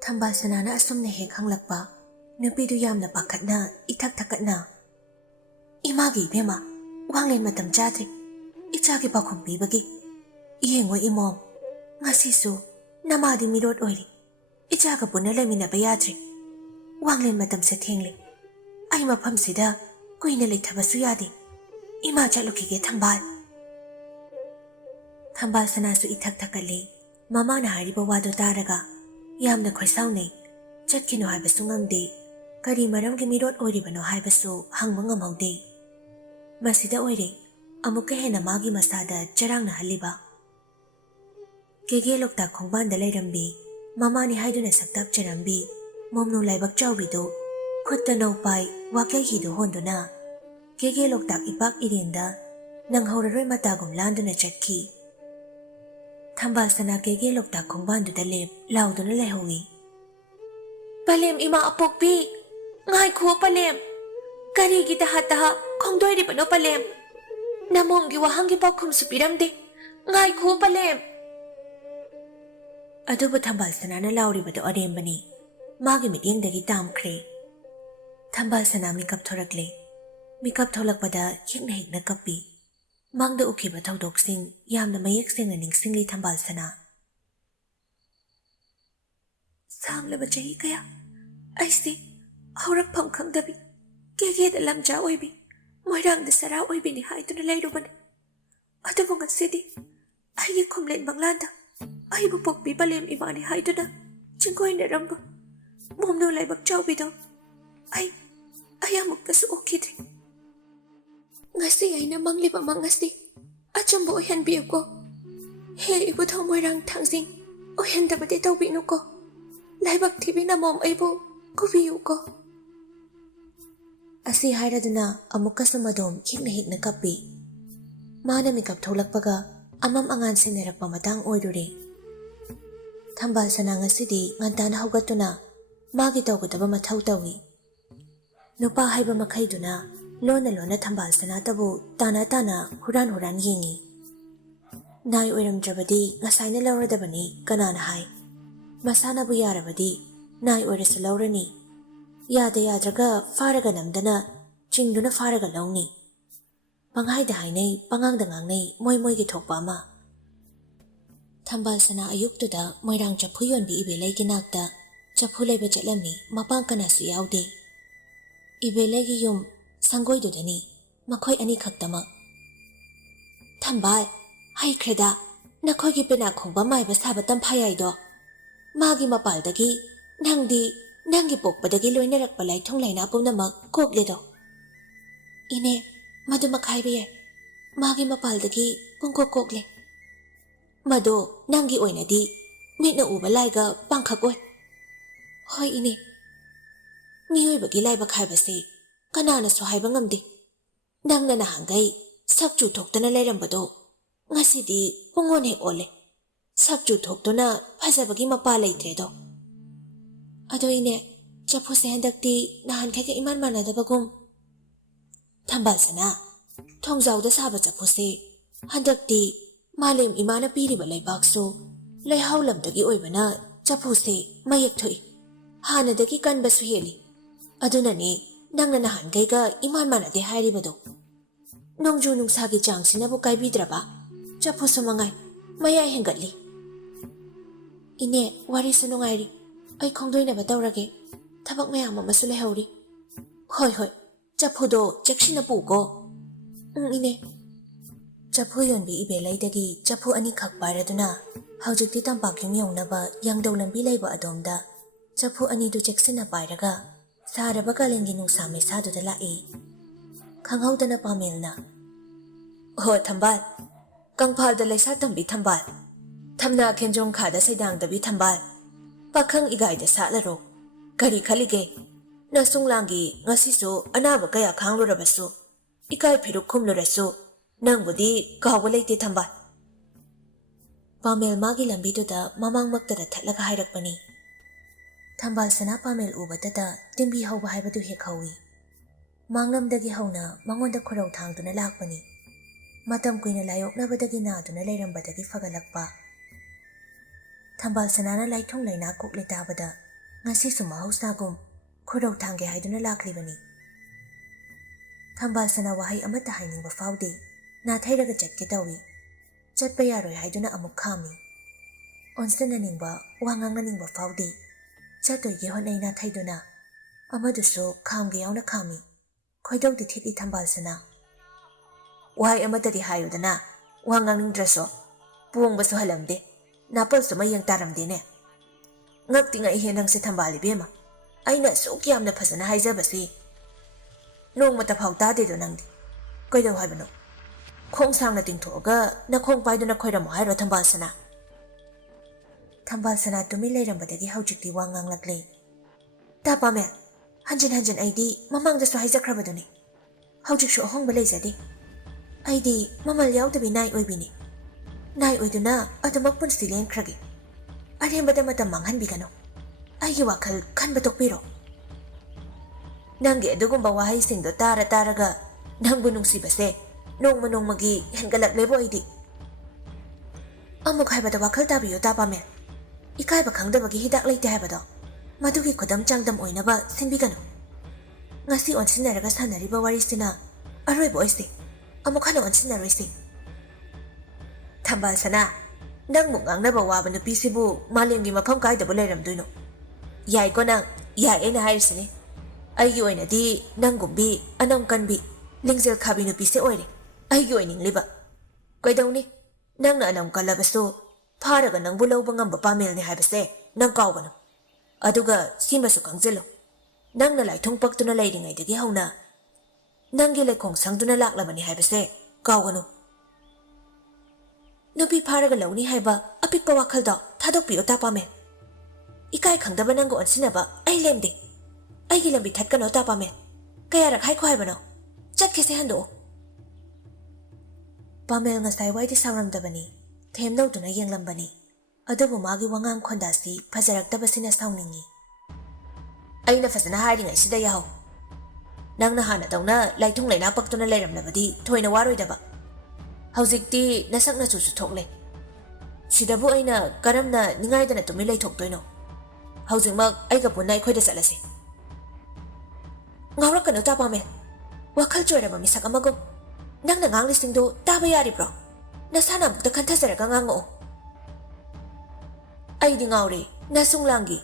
ꯊꯝꯕꯥꯜ ꯁꯅꯥꯅ ꯑꯁꯨꯝꯅ ꯍꯦꯛ ꯍꯪꯂꯛꯄ ꯅꯨꯄꯤꯗꯨ ꯌꯥꯝꯅ ꯄꯥꯈꯠꯅ ꯏꯊꯛ ꯊꯛꯀꯠꯅ "ꯏꯃꯥꯒꯤ ꯏꯕꯦꯝꯃ, ꯋꯥꯡꯂꯦꯟ ꯃꯇꯝ ꯆꯥꯗ꯭ꯔꯤ, ꯏꯆꯥꯒꯤ ꯄꯥꯎꯈꯨꯝ ꯄꯤꯕꯒꯤ꯫ ꯌꯦꯡꯉꯣ ꯏꯃꯣꯝ, ꯉꯁꯤꯁꯨ ꯅꯃꯥꯗꯤ ꯃꯤꯔꯣꯠ ꯑꯣꯏꯔꯤ, ꯏꯆꯥꯒ ꯄꯨꯟꯅ ꯂꯩꯃꯤꯟꯅꯕ ꯌꯥꯗ꯭ꯔꯤ꯫ ꯋꯥꯡꯂꯦꯟ ꯃꯇꯝꯁꯦ ꯊꯦꯡꯂꯦ, ꯑꯩ ꯃꯐꯝꯁꯤꯗ ꯀꯨꯏꯅ ꯂꯩꯊꯕꯁꯨ ꯌꯥꯗꯦ, ꯏꯃꯥ ꯆꯠꯂꯨꯈꯤꯒꯦ ꯊꯝꯕꯥꯜ." ꯊꯝꯕꯥꯜ ꯁꯅꯥꯁꯨ ꯏꯊꯛ ꯊꯛꯀꯠꯂꯤ꯫ ꯃꯃꯥꯅ ꯍꯥꯏꯔꯤꯕ ꯋꯥꯗꯨ ꯇꯥꯔꯒ ꯌꯥꯝꯅ ꯈꯣꯏꯁꯥꯎꯅꯩ꯫ ꯆꯠꯈꯤꯅꯣ ꯍꯥꯏꯕꯁꯨ ꯉꯝꯗꯦ, ꯀꯔꯤ ꯃꯔꯝꯒꯤ ꯃꯤꯔꯣꯠ ꯑꯣꯏꯔꯤꯕꯅꯣ ꯍꯥꯏꯕꯁꯨ ꯍꯪꯕ ꯉꯝꯍꯧꯗꯦ꯫ ꯃꯁꯤꯗ ꯑꯣꯏꯔꯦ ꯑꯃꯨꯛꯀ ꯍꯦꯟꯅ ꯃꯥꯒꯤ ꯃꯁꯥꯗ ꯆꯔꯥꯡꯅꯍꯜꯂꯤꯕ꯫ ꯀꯦꯒꯦ ꯂꯣꯛꯇꯥꯛ ꯈꯣꯡꯕꯥꯟꯗ ꯂꯩꯔꯝꯕꯤ, ꯃꯃꯥꯅꯤ ꯍꯥꯏꯗꯨꯅ ꯁꯛꯇꯥꯛꯆꯔꯝꯕꯤ ꯃꯣꯝꯅꯨ ꯂꯥꯏꯕꯛ ꯆꯥꯎꯕꯤꯗꯨ ꯈꯨꯠꯇ ꯅꯧꯄꯥꯏ ꯋꯥꯀꯩ ꯍꯤꯗꯨ ꯍꯣꯟꯗꯨꯅ ꯀꯦꯒꯦ ꯂꯣꯛꯇꯥꯛ ꯏꯄꯥꯛ ꯏꯔꯦꯟꯗ ꯅꯪꯍꯧꯔꯔꯣꯏ ꯃꯇꯥꯒꯨꯝ ꯂꯥꯟꯗꯨꯅ ꯆꯠꯈꯤ꯫ ꯊꯝꯕꯥꯜ ꯁꯅꯥ ꯀꯦꯒꯦ ꯂꯣꯛꯇꯥꯛ ꯈꯣꯡꯕꯥꯟꯗꯨꯗ ꯂꯦꯞ ꯂꯥꯎꯗꯨꯅ ꯂꯩꯍꯧꯏ꯫ "ꯄꯂꯦꯝ ꯏꯃꯥ ꯑꯄꯣꯛꯄꯤ, ꯉꯥꯏꯈꯨꯑꯣ ꯄꯂꯦꯝ, ꯀꯔꯤꯒꯤ ꯇꯍꯥ ꯇꯍꯥ ꯈꯣꯡꯗꯣꯏꯔꯤꯕꯅꯣ ꯄꯂꯦꯝ? ꯅꯃꯣꯝꯒꯤ ꯋꯥꯍꯪꯒꯤ ꯄꯥꯎꯈꯨꯝꯁꯨ ꯄꯤꯔꯝꯗꯦ, ꯉꯥꯏꯈꯨꯑꯣ ꯄꯂꯦꯝ." ꯑꯗꯨꯕꯨ ꯊꯝꯕꯥꯜ ꯁꯅꯥꯅ ꯂꯥꯎꯔꯤꯕꯗꯨ ꯑꯔꯦꯝꯕꯅꯤ, ꯃꯥꯒꯤ ꯃꯤꯠꯌꯦꯡꯗꯒꯤ ꯇꯥꯝꯈ꯭ꯔꯦ꯫ ꯊꯝꯕꯥꯜ ꯁꯅꯥ ꯃꯤꯀꯞ ꯊꯣꯔꯛꯂꯦ꯫ ꯃꯤꯀꯞ ꯊꯣꯛꯂꯛꯄꯗ ꯍꯦꯛꯅ ꯍꯦꯛꯅ ꯀꯞꯄꯤ꯫ ꯃꯪꯗ ꯎꯈꯤꯕ ꯊꯧꯗꯣꯛꯁꯤꯡ ꯌꯥꯝꯅ ꯃꯌꯦꯛ ꯁꯦꯡꯅ ꯅꯤꯡꯁꯤꯡꯂꯤ ꯊꯝꯕꯥꯜ ꯁꯅꯥ꯫ ꯁꯥꯡꯂꯕ ꯆꯍꯤ ꯀꯌꯥ ꯑꯩꯁꯤ ꯍꯧꯔꯛꯐꯝ ꯈꯪꯗꯕꯤ, ꯀꯦꯒꯦꯗ ꯂꯝꯖꯥ ꯑꯣꯏꯕꯤ, ꯃꯣꯏꯔꯥꯡꯗ ꯁꯔꯥ ꯑꯣꯏꯕꯤꯅꯤ ꯍꯥꯏꯗꯨꯅ ꯂꯩꯔꯨꯕꯅꯤ꯫ ꯑꯗꯨꯕꯨ ꯉꯁꯤꯗꯤ ꯑꯩꯒꯤ ꯈꯨꯝꯂꯦꯟ ꯃꯪꯂꯥꯟꯗ ꯑꯩꯕꯨ ꯄꯣꯛꯄꯤ ꯄꯂꯦꯝ ꯏꯃꯥꯅꯤ ꯍꯥꯏꯗꯨꯅ ꯆꯤꯡꯒꯣꯏꯅꯔꯝꯕ ꯃꯣꯝꯅꯨ ꯂꯥꯏꯕꯛ ꯆꯥꯎꯕꯤꯗꯣ ꯑꯩ ꯑꯃꯨꯛꯇꯁꯨ ꯎꯈꯤꯗ꯭ꯔꯤ꯫ ꯉꯁꯤ ꯑꯩꯅ ꯃꯪꯂꯤꯕ ꯃꯪ ꯑꯁꯤ ꯑꯆꯨꯝꯕ ꯑꯣꯏꯍꯟꯕꯤꯌꯨꯀꯣ꯫ ꯍꯦ ꯏꯕꯨꯙꯧ ꯃꯣꯏꯔꯥꯡ ꯊꯥꯡꯖꯤꯡ, ꯑꯣꯏꯍꯟꯗꯕꯗꯤ ꯇꯧꯕꯤꯅꯨꯀꯣ꯫ ꯂꯥꯏꯕꯛ ꯊꯤꯕꯤ ꯅꯃꯣꯝ ꯑꯩꯕꯨ ꯀꯧꯕꯤꯌꯨꯀꯣ꯫ ꯑꯁꯤ ꯍꯥꯏꯔꯗꯨꯅ ꯑꯃꯨꯛꯀꯁꯨ ꯃꯗꯣꯝ ꯍꯦꯛꯅ ꯍꯦꯛꯅ ꯀꯞꯄꯤ꯫ ꯃꯥꯅ ꯃꯤꯀꯞ ꯊꯣꯛꯂꯛꯄꯒ ꯑꯃꯝ ꯑꯉꯥꯟ ꯁꯤꯟꯅꯔꯛꯄ ꯃꯇꯥꯡ ꯑꯣꯏꯔꯨꯔꯦ꯫ ꯊꯝꯕꯥꯜ ꯁꯅꯥ ꯉꯁꯤꯗꯤ ꯉꯟꯇꯥꯅ ꯍꯧꯒꯠꯇꯨꯅ ꯃꯥꯒꯤ ꯇꯧꯒꯗꯕ ꯃꯊꯧ ꯇꯧꯏ꯫ ꯅꯨꯄꯥ ꯍꯥꯏꯕ ꯃꯈꯩꯗꯨꯅ ꯂꯣꯟꯅ ꯂꯣꯟꯅ ꯊꯝꯕꯥꯜ ꯁꯅꯥꯇꯕꯨ ꯇꯥꯅ ꯇꯥꯅ ꯍꯨꯔꯥꯟ ꯍꯨꯔꯥꯟ ꯌꯦꯡꯉꯤ꯫ ꯅꯥꯏ ꯑꯣꯏꯔꯝꯗ꯭ꯔꯕꯗꯤ ꯉꯁꯥꯏꯅ ꯂꯧꯔꯗꯕꯅꯤ ꯀꯅꯥꯅ ꯍꯥꯏ? ꯃꯁꯥꯅꯕꯨ ꯌꯥꯔꯕꯗꯤ ꯅꯥꯏ ꯑꯣꯏꯔꯁꯨ ꯂꯧꯔꯅꯤ, ꯌꯥꯗ꯭ꯔꯒ ꯐꯥꯔꯒ ꯅꯝꯗꯅ ꯆꯤꯡꯗꯨꯅ ꯐꯥꯔꯒ ꯂꯧꯅꯤ꯫ ꯄꯪꯍꯥꯏꯗ ꯍꯥꯏꯅꯩ, ꯄꯉꯥꯡꯗ ꯉꯥꯡꯅꯩ, ꯃꯣꯏꯒꯤ ꯊꯣꯛꯄ ꯑꯃ꯫ ꯊꯝꯕꯥꯜ ꯁꯅꯥ ꯑꯌꯨꯛꯇꯨꯗ ꯃꯣꯏꯔꯥꯡ ꯆꯐꯨ ꯌꯣꯟꯕꯤ ꯏꯕꯦꯂꯩꯒꯤ ꯅꯥꯛꯇ ꯆꯐꯨ ꯂꯩꯕ ꯆꯠꯂꯝꯃꯤ, ꯃꯄꯥꯡ ꯀꯅꯥꯁꯨ ꯌꯥꯎꯗꯦ꯫ ꯏꯕꯦꯂꯩꯒꯤ ꯌꯨꯝ ꯁꯪꯒꯣꯏꯗꯨꯗꯅꯤ, ꯃꯈꯣꯏ ꯑꯅꯤꯈꯛꯇꯃꯛ꯫ "ꯊꯝꯕꯥꯜ, ꯍꯩꯈ꯭ꯔꯦꯗ ꯅꯈꯣꯏꯒꯤ ꯄꯦꯅꯥ ꯈꯣꯡꯕ ꯃꯥꯏꯕ ꯁꯥꯕ ꯇꯝꯐꯥꯌꯥꯏꯗꯣ꯫ ꯃꯥꯒꯤ ꯃꯄꯥꯜꯗꯒꯤ ꯅꯪꯗꯤ ꯅꯪꯒꯤ ꯄꯣꯛꯄꯗꯒꯤ ꯂꯣꯏꯅꯔꯛꯄ ꯂꯥꯏꯊꯨꯡ ꯂꯥꯏꯅꯥ ꯄꯨꯝꯅꯃꯛ ꯀꯣꯛꯂꯦꯗꯣ." "ꯏꯅꯦ, ꯃꯗꯨꯃꯛ ꯍꯥꯏꯕ ꯌꯥꯏ, ꯃꯥꯒꯤ ꯃꯄꯥꯜꯗꯒꯤ ꯄꯨꯡꯀꯣꯛ ꯀꯣꯛꯂꯦ꯫ ꯃꯗꯣ ꯅꯪꯒꯤ ꯑꯣꯏꯅꯗꯤ ꯃꯤꯠꯅ ꯎꯕ ꯂꯥꯏꯒ ꯄꯥꯡꯈꯛ ꯑꯣꯏ." "ꯍꯣꯏ ꯏꯅꯦ, ꯃꯤꯑꯣꯏꯕꯒꯤ ꯂꯥꯏꯕꯛ ꯍꯥꯏꯕꯁꯦ ꯀꯅꯥꯅꯁꯨ ꯍꯥꯏꯕ ꯉꯝꯗꯦ꯫ ꯅꯪꯅ ꯅꯍꯥꯟꯈꯩ ꯁꯛ ꯆꯨ ꯊꯣꯛꯇꯅ ꯂꯩꯔꯝꯕꯗꯣ ꯉꯁꯤꯗꯤ ꯄꯨꯡꯑꯣꯟ ꯍꯦꯛ ꯑꯣꯜꯂꯦ꯫ ꯁꯛ ꯆꯨ ꯊꯣꯛꯇꯨꯅ ꯐꯖꯕꯒꯤ ꯃꯄꯥ ꯂꯩꯇ꯭ꯔꯦꯗꯣ." "ꯑꯗꯣ ꯏꯅꯦ, ꯆꯐꯨꯁꯦ ꯍꯟꯗꯛꯇꯤ ꯅꯍꯥꯟꯈꯩꯒ ꯏꯃꯥꯟ ꯃꯥꯟꯅꯗꯕꯒꯨꯝ." "ꯊꯝꯕꯥꯜ ꯁꯅꯥ, ꯊꯣꯡꯖꯥꯎꯗ ꯁꯥꯕ ꯆꯐꯨꯁꯦ ꯍꯟꯗꯛꯇꯤ ꯃꯥꯂꯦꯝ ꯏꯃꯥꯅ ꯄꯤꯔꯤꯕ ꯂꯩꯕꯥꯛꯁꯨ ꯂꯩꯍꯥꯎ ꯂꯝꯗꯒꯤ ꯑꯣꯏꯕꯅ ꯆꯐꯨꯁꯦ ꯃꯌꯦꯛ ꯊꯣꯛꯏ, ꯍꯥꯟꯅꯗꯒꯤ ꯀꯟꯕꯁꯨ ꯍꯦꯜꯂꯤ꯫ ꯑꯗꯨꯅꯅꯦ ꯅꯪꯅ ꯅꯍꯥꯟꯈꯩꯒ ꯏꯃꯥꯟ ꯃꯥꯟꯅꯗꯦ ꯍꯥꯏꯔꯤꯕꯗꯣ꯫ ꯅꯣꯡꯖꯨ ꯅꯨꯡꯁꯥꯒꯤ ꯆꯥꯡꯁꯤꯅꯕꯨ ꯀꯥꯏꯕꯤꯗ꯭ꯔꯕ ꯆꯐꯨꯁꯨ ꯃꯉꯥꯏ ꯃꯌꯥꯏ ꯍꯦꯟꯒꯠꯂꯤ." "ꯏꯅꯦ, ꯋꯥꯔꯤꯁꯨ ꯅꯨꯡꯉꯥꯏꯔꯤ, ꯑꯩ ꯈꯣꯡꯗꯣꯏꯅꯕ ꯇꯧꯔꯒꯦ, ꯊꯕꯛ ꯃꯌꯥꯝ ꯑꯃꯁꯨ ꯂꯩꯍꯧꯔꯤ." "ꯍꯣꯏ, ꯆꯐꯨꯗꯣ ꯆꯦꯛꯁꯤꯟꯅ ꯄꯨꯀꯣ." "ꯏꯅꯦ." ꯆꯐꯨ ꯌꯣꯟꯕꯤ ꯏꯕꯦꯂꯩꯗꯒꯤ ꯆꯐꯨ ꯑꯅꯤꯈꯛ ꯄꯥꯏꯔꯗꯨꯅ ꯍꯧꯖꯤꯛꯇꯤ ꯇꯝꯄꯥꯛ ꯌꯨꯝ ꯌꯧꯅꯕ ꯌꯥꯡꯗꯧ ꯂꯝꯕꯤ ꯂꯩꯕ ꯑꯗꯣꯝꯗ ꯆꯐꯨ ꯑꯅꯤꯗꯨ ꯆꯦꯛꯁꯤꯟꯅ ꯄꯥꯏꯔꯒ ꯁꯥꯔꯕ ꯀꯥꯂꯦꯟꯒꯤ ꯅꯨꯡꯁꯥ ꯃꯩꯁꯥꯗꯨꯗ ꯂꯥꯛꯏ꯫ ꯈꯪꯍꯧꯗꯅ ꯄꯥꯃꯦꯜꯅ "ꯑꯣ ꯊꯝꯕꯥꯜ, ꯀꯪꯐꯥꯜꯗ ꯂꯩꯁꯥ ꯇꯝꯕꯤ ꯊꯝꯕꯥꯜ, ꯊꯝꯅꯥ ꯈꯦꯟꯖꯣꯡ ꯈꯥꯗ ꯁꯩꯗꯥꯡꯗꯕꯤ ꯊꯝꯕꯥꯜ, ꯄꯥꯈꯪ ꯏꯒꯥꯏꯗ ꯁꯥꯠꯂꯔꯣ, ꯀꯔꯤ ꯈꯜꯂꯤꯒꯦ? ꯅꯁꯨꯡꯂꯥꯡꯒꯤ ꯉꯁꯤꯁꯨ ꯑꯅꯥꯕ ꯀꯌꯥ ꯈꯥꯡꯂꯨꯔꯕꯁꯨ, ꯏꯀꯥꯏ ꯐꯤꯔꯨꯛ ꯈꯨꯝꯂꯨꯔꯁꯨ, ꯅꯪꯕꯨꯗꯤ ꯀꯥꯎꯕ ꯂꯩꯇꯦ ꯊꯝꯕꯥꯜ." ꯄꯥꯃꯦꯜ ꯃꯥꯒꯤ ꯂꯝꯕꯤꯗꯨꯗ ꯃꯃꯥꯡꯃꯛꯇꯗ ꯊꯠꯂꯒ ꯍꯥꯏꯔꯛꯄꯅꯤ꯫ ꯊꯝꯕꯥꯜ ꯁꯅꯥ ꯄꯥꯃꯦꯜ ꯎꯕꯗꯇ ꯇꯤꯟꯕꯤ ꯍꯧꯕ ꯍꯥꯏꯕꯗꯨ ꯍꯦꯛ ꯍꯧꯏ꯫ ꯃꯥꯡꯂꯝꯗꯒꯤ ꯍꯧꯅ ꯃꯉꯣꯟꯗ ꯈꯨꯔꯧ ꯊꯥꯡꯗꯨꯅ ꯂꯥꯛꯄꯅꯤ, ꯃꯇꯝ ꯀꯨꯏꯅ ꯂꯥꯏꯌꯣꯛꯅꯕꯗꯒꯤ ꯅꯥꯗꯨꯅ ꯂꯩꯔꯝꯕꯗꯒꯤ ꯐꯒꯠꯂꯛꯄ꯫ ꯊꯝꯕꯥꯜ ꯁꯅꯥꯅ ꯂꯥꯏꯊꯨꯡ ꯂꯩꯅꯥ ꯀꯣꯛꯂꯦ ꯇꯥꯕꯗ ngasisu mahausaꯒꯨꯝ ꯈꯨꯔꯧ ꯊꯥꯡꯒꯦ ꯍꯥꯏꯗꯨꯅ ꯂꯥꯛꯂꯤꯕꯅꯤ꯫ ꯊꯝꯕꯥꯜꯁꯅꯥ ꯋꯥꯍꯩ ꯑꯃꯠꯇ ꯍꯥꯏꯅꯤꯡꯕ ꯐꯥꯎꯗꯦ, ꯅꯥꯊꯩꯔꯒ ꯆꯠꯀꯦ ꯇꯧꯏ꯫ ꯆꯠꯄ ꯌꯥꯔꯣꯏ ꯍꯥꯏꯗꯨꯅ ꯑꯃꯨꯛ ꯈꯥꯝꯃꯤ꯫ ꯑꯣꯟꯁꯤꯟꯅꯅꯤꯡꯕ, ꯋꯥ ꯉꯥꯡꯅꯅꯤꯡꯕ ꯐꯥꯎꯗꯦ, ꯆꯠꯇꯣꯏꯒꯤ ꯍꯣꯠꯅꯩ ꯅꯥꯊꯩꯗꯨꯅ꯫ ꯑꯃꯗꯨꯁꯨ ꯈꯥꯝꯒꯦ ꯌꯥꯎꯅ ꯈꯥꯝꯃꯤ꯫ ꯈꯣꯏꯗꯧꯗꯤ ꯊꯤꯠꯂꯤ ꯊꯝꯕꯥꯜꯁꯅꯥ꯫ ꯋꯥꯍꯩ ꯑꯃꯠꯇꯗꯤ ꯍꯥꯏꯌꯨꯗꯅ, ꯋꯥ ꯉꯥꯡꯅꯤꯡꯗ꯭ꯔꯁꯨ꯫ ꯄꯣꯡꯕꯁꯨ ꯍꯜꯂꯝꯗꯦ, ꯅꯥꯄꯜꯁꯨ ꯃꯌꯦꯡ ꯇꯥꯔꯝꯗꯦꯅꯦ꯫ ꯉꯛꯇꯤ ꯉꯛꯏꯍꯦ ꯅꯪꯁꯦ ꯊꯝꯕꯥꯜ ꯏꯕꯦꯝꯃ꯫ ꯑꯩꯅ ꯑꯁꯨꯛ ꯌꯥꯝꯅ ꯐꯖꯅ ꯍꯥꯏꯖꯕꯁꯤ ꯅꯣꯡꯃꯇ ꯐꯥꯎ ꯇꯥꯗꯦꯗꯣ ꯅꯪꯗꯤ꯫ ꯀꯩꯗꯧ ꯍꯥꯏꯕꯅꯣ? ꯈꯣꯡ ꯁꯥꯡꯅ ꯇꯤꯡꯊꯣꯛꯑꯒ ꯅꯈꯣꯡ ꯄꯥꯏꯗꯨꯅ ꯈꯣꯏꯔꯝꯃꯣ ꯍꯥꯏꯔꯣ ꯊꯝꯕꯥꯜꯁꯅꯥ? ꯊꯝꯕꯥꯜꯁꯅꯥ ꯇꯨꯃꯤꯟ ꯂꯩꯔꯝꯕꯗꯒꯤ ꯍꯧꯖꯤꯛꯇꯤ ꯋꯥ ꯉꯥꯡꯂꯛꯂꯦ꯫ ꯇꯥ ꯄꯥꯃꯦꯜ, ꯍꯟꯖꯤꯟ ꯍꯟꯖꯤꯟ ꯑꯩꯗꯤ ꯃꯃꯥꯡꯗꯁꯨ ꯍꯥꯏꯖꯈ꯭ꯔꯕꯗꯨꯅꯤ꯫ ꯍꯧꯖꯤꯛꯁꯨ ꯑꯍꯣꯡꯕ ꯂꯩꯖꯗꯦ꯫ ꯑꯩꯗꯤ ꯃꯃꯜ ꯌꯥꯎꯗꯕꯤ ꯅꯥꯏ ꯑꯣꯏꯕꯤꯅꯤ꯫ ꯅꯥꯏ ꯑꯣꯏꯗꯨꯅ ꯑꯗꯨꯃꯛ ꯄꯨꯟꯁꯤ ꯂꯦꯟꯈ꯭ꯔꯒꯦ꯫ ꯑꯔꯦꯝꯕꯗ ꯃꯇꯝ ꯃꯥꯡꯍꯟꯕꯤꯒꯅꯨ꯫ ꯑꯩꯒꯤ ꯋꯥꯈꯜ ꯈꯟꯕ ꯇꯣꯛꯄꯤꯔꯣ꯫ ꯅꯪꯒꯤ ꯑꯗꯨꯒꯨꯝꯕ ꯋꯥꯍꯩꯁꯤꯡꯗꯣ ꯇꯥꯔꯒ ꯅꯪꯕꯨ ꯅꯨꯡꯁꯤꯕꯁꯦ ꯅꯣꯡꯃ ꯅꯣꯡꯃꯒꯤ ꯍꯦꯟꯒꯠꯂꯛꯂꯦꯕꯣ ꯑꯩꯗꯤ꯫ ꯑꯃꯨꯛ ꯍꯥꯏꯕꯗ ꯋꯥꯈꯜ ꯇꯥꯕꯤꯌꯨ ꯇꯥ ꯄꯥꯃꯦꯜ꯫ ꯏꯀꯥꯏꯕ ꯈꯪꯗꯕꯒꯤ ꯍꯤꯗꯥꯛ ꯂꯩꯇꯦ ꯍꯥꯏꯕꯗꯣ ꯃꯗꯨꯒꯤ ꯈꯨꯗꯝ ꯆꯥꯡꯗꯝ ꯑꯣꯏꯅꯕ ꯁꯤꯟꯕꯤꯒꯅꯨ꯫ ꯉꯁꯤ ꯑꯣꯟꯁꯤꯟꯅꯔꯒ ꯁꯥꯟꯅꯔꯤꯕ ꯋꯥꯔꯤꯁꯤꯅ ꯑꯔꯣꯏꯕ ꯑꯣꯏꯁꯤ꯫ ꯑꯃꯨꯛ ꯍꯟꯅ ꯑꯣꯟꯁꯤꯟꯅꯔꯣꯏꯁꯤ꯫ ꯊꯝꯕꯥꯜꯁꯅꯥ, ꯅꯪꯕꯨ ꯉꯥꯡꯅꯕ ꯋꯥꯕ ꯅꯨꯄꯤꯁꯤꯕꯨ ꯃꯥꯂꯦꯝꯒꯤ ꯃꯐꯝ ꯀꯥꯏꯗꯕꯨ ꯂꯩꯔꯝꯗꯣꯏꯅꯣ? ꯌꯥꯏꯀꯣ ꯅꯪ, ꯌꯥꯏ ꯑꯩꯅ ꯍꯥꯏꯔꯤꯁꯤꯅꯤ꯫ ꯑꯩꯒꯤ ꯑꯣꯏꯅꯗꯤ ꯅꯪꯒꯨꯝꯕꯤ ꯑꯅꯝ ꯀꯟꯕꯤ ꯂꯤꯡꯖꯦꯜ ꯈꯥꯕꯤ ꯅꯨꯄꯤꯁꯦ ꯑꯣꯏꯔꯦ ꯑꯩꯒꯤ ꯑꯣꯏꯅꯤꯡꯂꯤꯕ꯫ ꯀꯩꯗꯧꯅꯤ, ꯅꯪꯅ ꯑꯅꯝ ꯀꯜꯂꯕꯁꯨ ꯐꯥꯔꯒ ꯅꯪꯕꯨ ꯂꯧꯕ ꯉꯝꯕ ꯄꯥꯃꯦꯜꯅꯤ ꯍꯥꯏꯕꯁꯦ ꯅꯪ ꯀꯥꯎꯒꯅꯨ꯫ ꯑꯗꯨꯒ ꯁꯤꯃꯁꯨ ꯈꯪꯖꯤꯜꯂꯨ, ꯅꯪꯅ ꯂꯥꯏꯊꯨꯡ ꯄꯛꯇꯨꯅ ꯂꯩꯔꯤꯉꯩꯗꯒꯤ ꯍꯧꯅ ꯅꯪꯒꯤ ꯂꯩꯈꯣꯡ ꯁꯪꯗꯨꯅ ꯂꯥꯛꯂꯕꯅꯤ ꯍꯥꯏꯕꯁꯦ ꯀꯥꯎꯒꯅꯨ꯫ ꯅꯨꯄꯤ ꯐꯥꯔꯒ ꯂꯧꯅꯤ ꯍꯥꯏꯕ ꯑꯄꯤꯛꯄ ꯋꯥꯈꯜꯗꯣ ꯊꯥꯗꯣꯛꯄꯤꯌꯣ ꯇꯥ ꯄꯥꯃꯦꯜ꯫ ꯏꯀꯥꯏ ꯈꯪꯗꯕ ꯅꯪꯒ ꯑꯣꯟꯁꯤꯟꯅꯕ ꯑꯩ ꯂꯦꯝꯗꯦ꯫ ꯑꯩꯒꯤ ꯂꯝꯕꯤ ꯊꯠꯀꯅꯣ ꯇꯥ ꯄꯥꯃꯦꯜ꯫ ꯀꯌꯥꯔꯛ ꯍꯥꯏꯈꯣ ꯍꯥꯏꯕꯅꯣ? ꯆꯠꯈꯤꯁꯦ ꯍꯟꯗꯣꯛꯑꯣ꯫ ꯄꯥꯃꯦꯜ ꯉꯁꯥꯏ ꯋꯥꯏꯗꯤ ꯁꯥꯎꯔꯝꯗꯕꯅꯤ, ꯊꯦꯝꯅꯧꯗꯨꯅ ꯌꯦꯡꯂꯝꯕꯅꯤ꯫ ꯑꯗꯨꯕꯨ ꯃꯥꯒꯤ ꯋꯥꯉꯥꯡ ꯈꯣꯟꯗꯥꯁꯤ ꯐꯖꯔꯛꯇꯕꯁꯤꯅ ꯁꯥꯎꯅꯤꯡꯉꯤ꯫ ꯑꯩꯅ ꯐꯖꯅ ꯍꯥꯏꯔꯤꯉꯩꯁꯤꯗ ꯌꯥꯍꯧ꯫ ꯅꯪꯅ ꯍꯥꯟꯅꯗꯧꯅ ꯂꯥꯏꯊꯨꯡ ꯂꯩꯅꯥ ꯄꯛꯇꯨꯅ ꯂꯩꯔꯝꯂꯕꯗꯤ ꯊꯣꯏꯅ ꯋꯥꯔꯣꯏꯗꯕ꯫ ꯍꯧꯖꯤꯛꯇꯤ ꯅꯁꯛ ꯅꯆꯨꯁꯨ ꯊꯣꯛꯂꯦ꯫ ꯁꯤꯗꯕꯨ ꯑꯩꯅ ꯀꯔꯝꯅ ꯅꯤꯡꯉꯥꯏꯗꯅ ꯇꯨꯃꯤꯟ ꯂꯩꯊꯣꯛꯇꯣꯏꯅꯣ? ꯍꯧꯖꯤꯛꯃꯛ ꯑꯩꯒ ꯄꯨꯟꯅ ꯑꯩꯈꯣꯏꯗ ꯆꯠꯂꯁꯤ꯫ ꯉꯥꯎꯔꯛꯀꯅꯨ ꯇꯥ ꯄꯥꯃꯦꯜ, ꯋꯥꯈꯜ ꯆꯣꯏꯔꯕ ꯃꯤꯁꯛ ꯑꯃꯒꯨꯝ꯫ ꯅꯪꯅ ꯉꯥꯡꯂꯤꯁꯤꯡꯗꯨ ꯇꯥꯕ ꯌꯥꯔꯤꯕ꯭ꯔꯣ? ꯅꯁꯥꯅ ꯑꯃꯨꯛꯇ ꯈꯟꯊꯖꯔꯒ ꯉꯥꯡꯉꯛꯑꯣ꯫ ꯑꯩꯗꯤ ꯉꯥꯎꯔꯦ, ꯅꯁꯨꯡ ꯂꯥꯡꯒꯤ꯫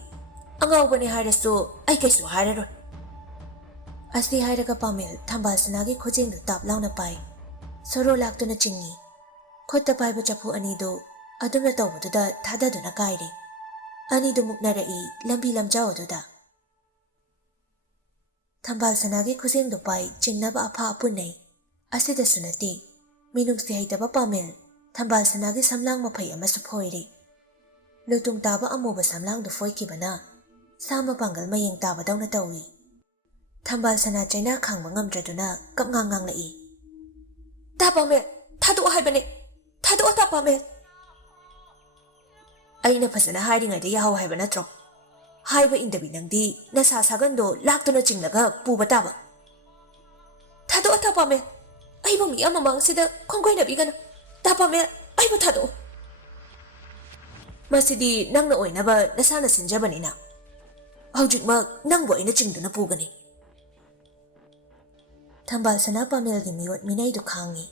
ꯑꯉꯥꯎꯕꯅꯦ ꯍꯥꯏꯔꯁꯨ ꯑꯩ ꯀꯩꯁꯨ ꯍꯥꯏꯔꯔꯣꯏ꯫ ꯑꯁꯤ ꯍꯥꯏꯔꯒ ꯄꯥꯃꯦꯜ ꯊꯝꯕꯥꯜꯁꯅꯥꯒꯤ ꯈꯨꯖꯦꯡꯗꯨ ꯇꯥꯞ ꯂꯥꯎꯅ ꯄꯥꯏ, ꯁꯣꯔꯣ ꯂꯥꯛꯇꯨꯅ ꯆꯤꯡꯏ꯫ ꯈꯨꯠꯇ ꯄꯥꯏꯕ ꯆꯐꯨ ꯑꯅꯤꯗꯨ ꯑꯗꯨꯝꯅ ꯇꯧꯕꯗꯨꯗ ꯊꯥꯗꯗꯨꯅ ꯀꯥꯏꯔꯦ꯫ ꯑꯅꯤꯗꯨ ꯃꯨꯛꯅꯔꯛꯏ ꯂꯝꯕꯤ ꯂꯝꯖꯥꯎ ꯑꯗꯨꯗ꯫ ꯊꯝꯕꯥꯜꯁꯅꯥꯒꯤ ꯈꯨꯖꯦꯡꯗꯨ ꯄꯥꯏ ꯆꯤꯡꯅꯕ ꯑꯐꯥ ꯑꯄꯨꯟꯅꯩ꯫ ꯑꯁꯤꯗꯁꯨ ꯅꯠꯇꯦ, ꯃꯤꯅꯨꯡꯁꯤ ꯍꯩꯇꯕ ꯄꯥꯃꯦꯜ ꯊꯝꯕꯥꯜꯁꯅꯥꯒꯤ ꯁꯝꯂꯥꯡ ꯃꯐꯩ ꯑꯃꯁꯨ ꯐꯣꯏꯔꯦ꯫ ꯂꯨꯇꯨꯡ ꯇꯥꯕ ꯑꯃꯨꯕ ꯁꯝꯂꯥꯡꯗꯨ ꯐꯣꯏꯈꯤꯕꯅ ꯁꯥ ꯃꯄꯥꯡꯒꯜ ꯃꯌꯦꯡ ꯇꯥꯕꯗꯧꯅ ꯇꯧꯏ꯫ ꯊꯝꯕꯥꯜꯁꯅꯥ ꯆꯩꯅꯥ ꯈꯥꯡꯕ ꯉꯝꯗ꯭ꯔꯗꯨꯅ ꯀꯞꯉꯥꯡ ꯉꯥꯡꯂꯛꯏ꯫ ꯇꯥ ꯄꯥꯃꯦꯜ, ꯊꯥꯗꯣꯛꯑꯣ ꯍꯥꯏꯕꯅꯦ, ꯊꯥꯗꯣꯛꯑꯣ ꯇꯥ ꯄꯥꯃꯦꯜ꯫ ꯑꯩꯅ ꯐꯖꯅ ꯍꯥꯏꯔꯤꯉꯩꯗ ꯌꯥꯍꯧ ꯍꯥꯏꯕ ꯅꯠꯇ꯭ꯔꯣ? ꯍꯥꯏꯕ ꯏꯟꯗꯕꯤ ꯅꯪꯗꯤ ꯅꯁꯥ ꯁꯥꯒꯟꯗꯣ ꯂꯥꯛꯇꯨꯅ ꯆꯤꯡꯂꯒ ꯄꯨꯕ ꯇꯥꯕ꯫ ꯊꯥꯗꯣꯛꯑꯣ ꯇꯥ ꯄꯥꯃꯦꯜ, ꯑꯩꯕꯨ ꯃꯤꯌꯥꯝ ꯃꯃꯥꯡꯁꯤꯗ ꯈꯣꯡꯒꯣꯏꯅꯕꯤꯒꯅꯨ꯫ ꯇꯥ ꯄꯥꯃꯦꯜ, ꯑꯩꯕꯨ ꯊꯥꯗꯣꯛꯑꯣ꯫ ꯃꯁꯤꯗꯤ ꯅꯪꯅ ꯑꯣꯏꯅꯕ ꯅꯁꯥꯅ ꯁꯤꯟꯖꯕꯅꯤꯅ꯫ ꯍꯧꯖꯤꯛꯃꯛ ꯅꯪꯕꯨ ꯑꯩꯅ ꯆꯤꯡꯗꯨꯅ ꯄꯨꯒꯅꯤ꯫ ꯊꯝꯕꯥꯜꯁꯅꯥ ꯄꯥꯃꯦꯜꯒꯤ ꯃꯤꯑꯣꯠ ꯃꯤꯅꯩꯗꯨ ꯈꯥꯡꯉꯤ꯫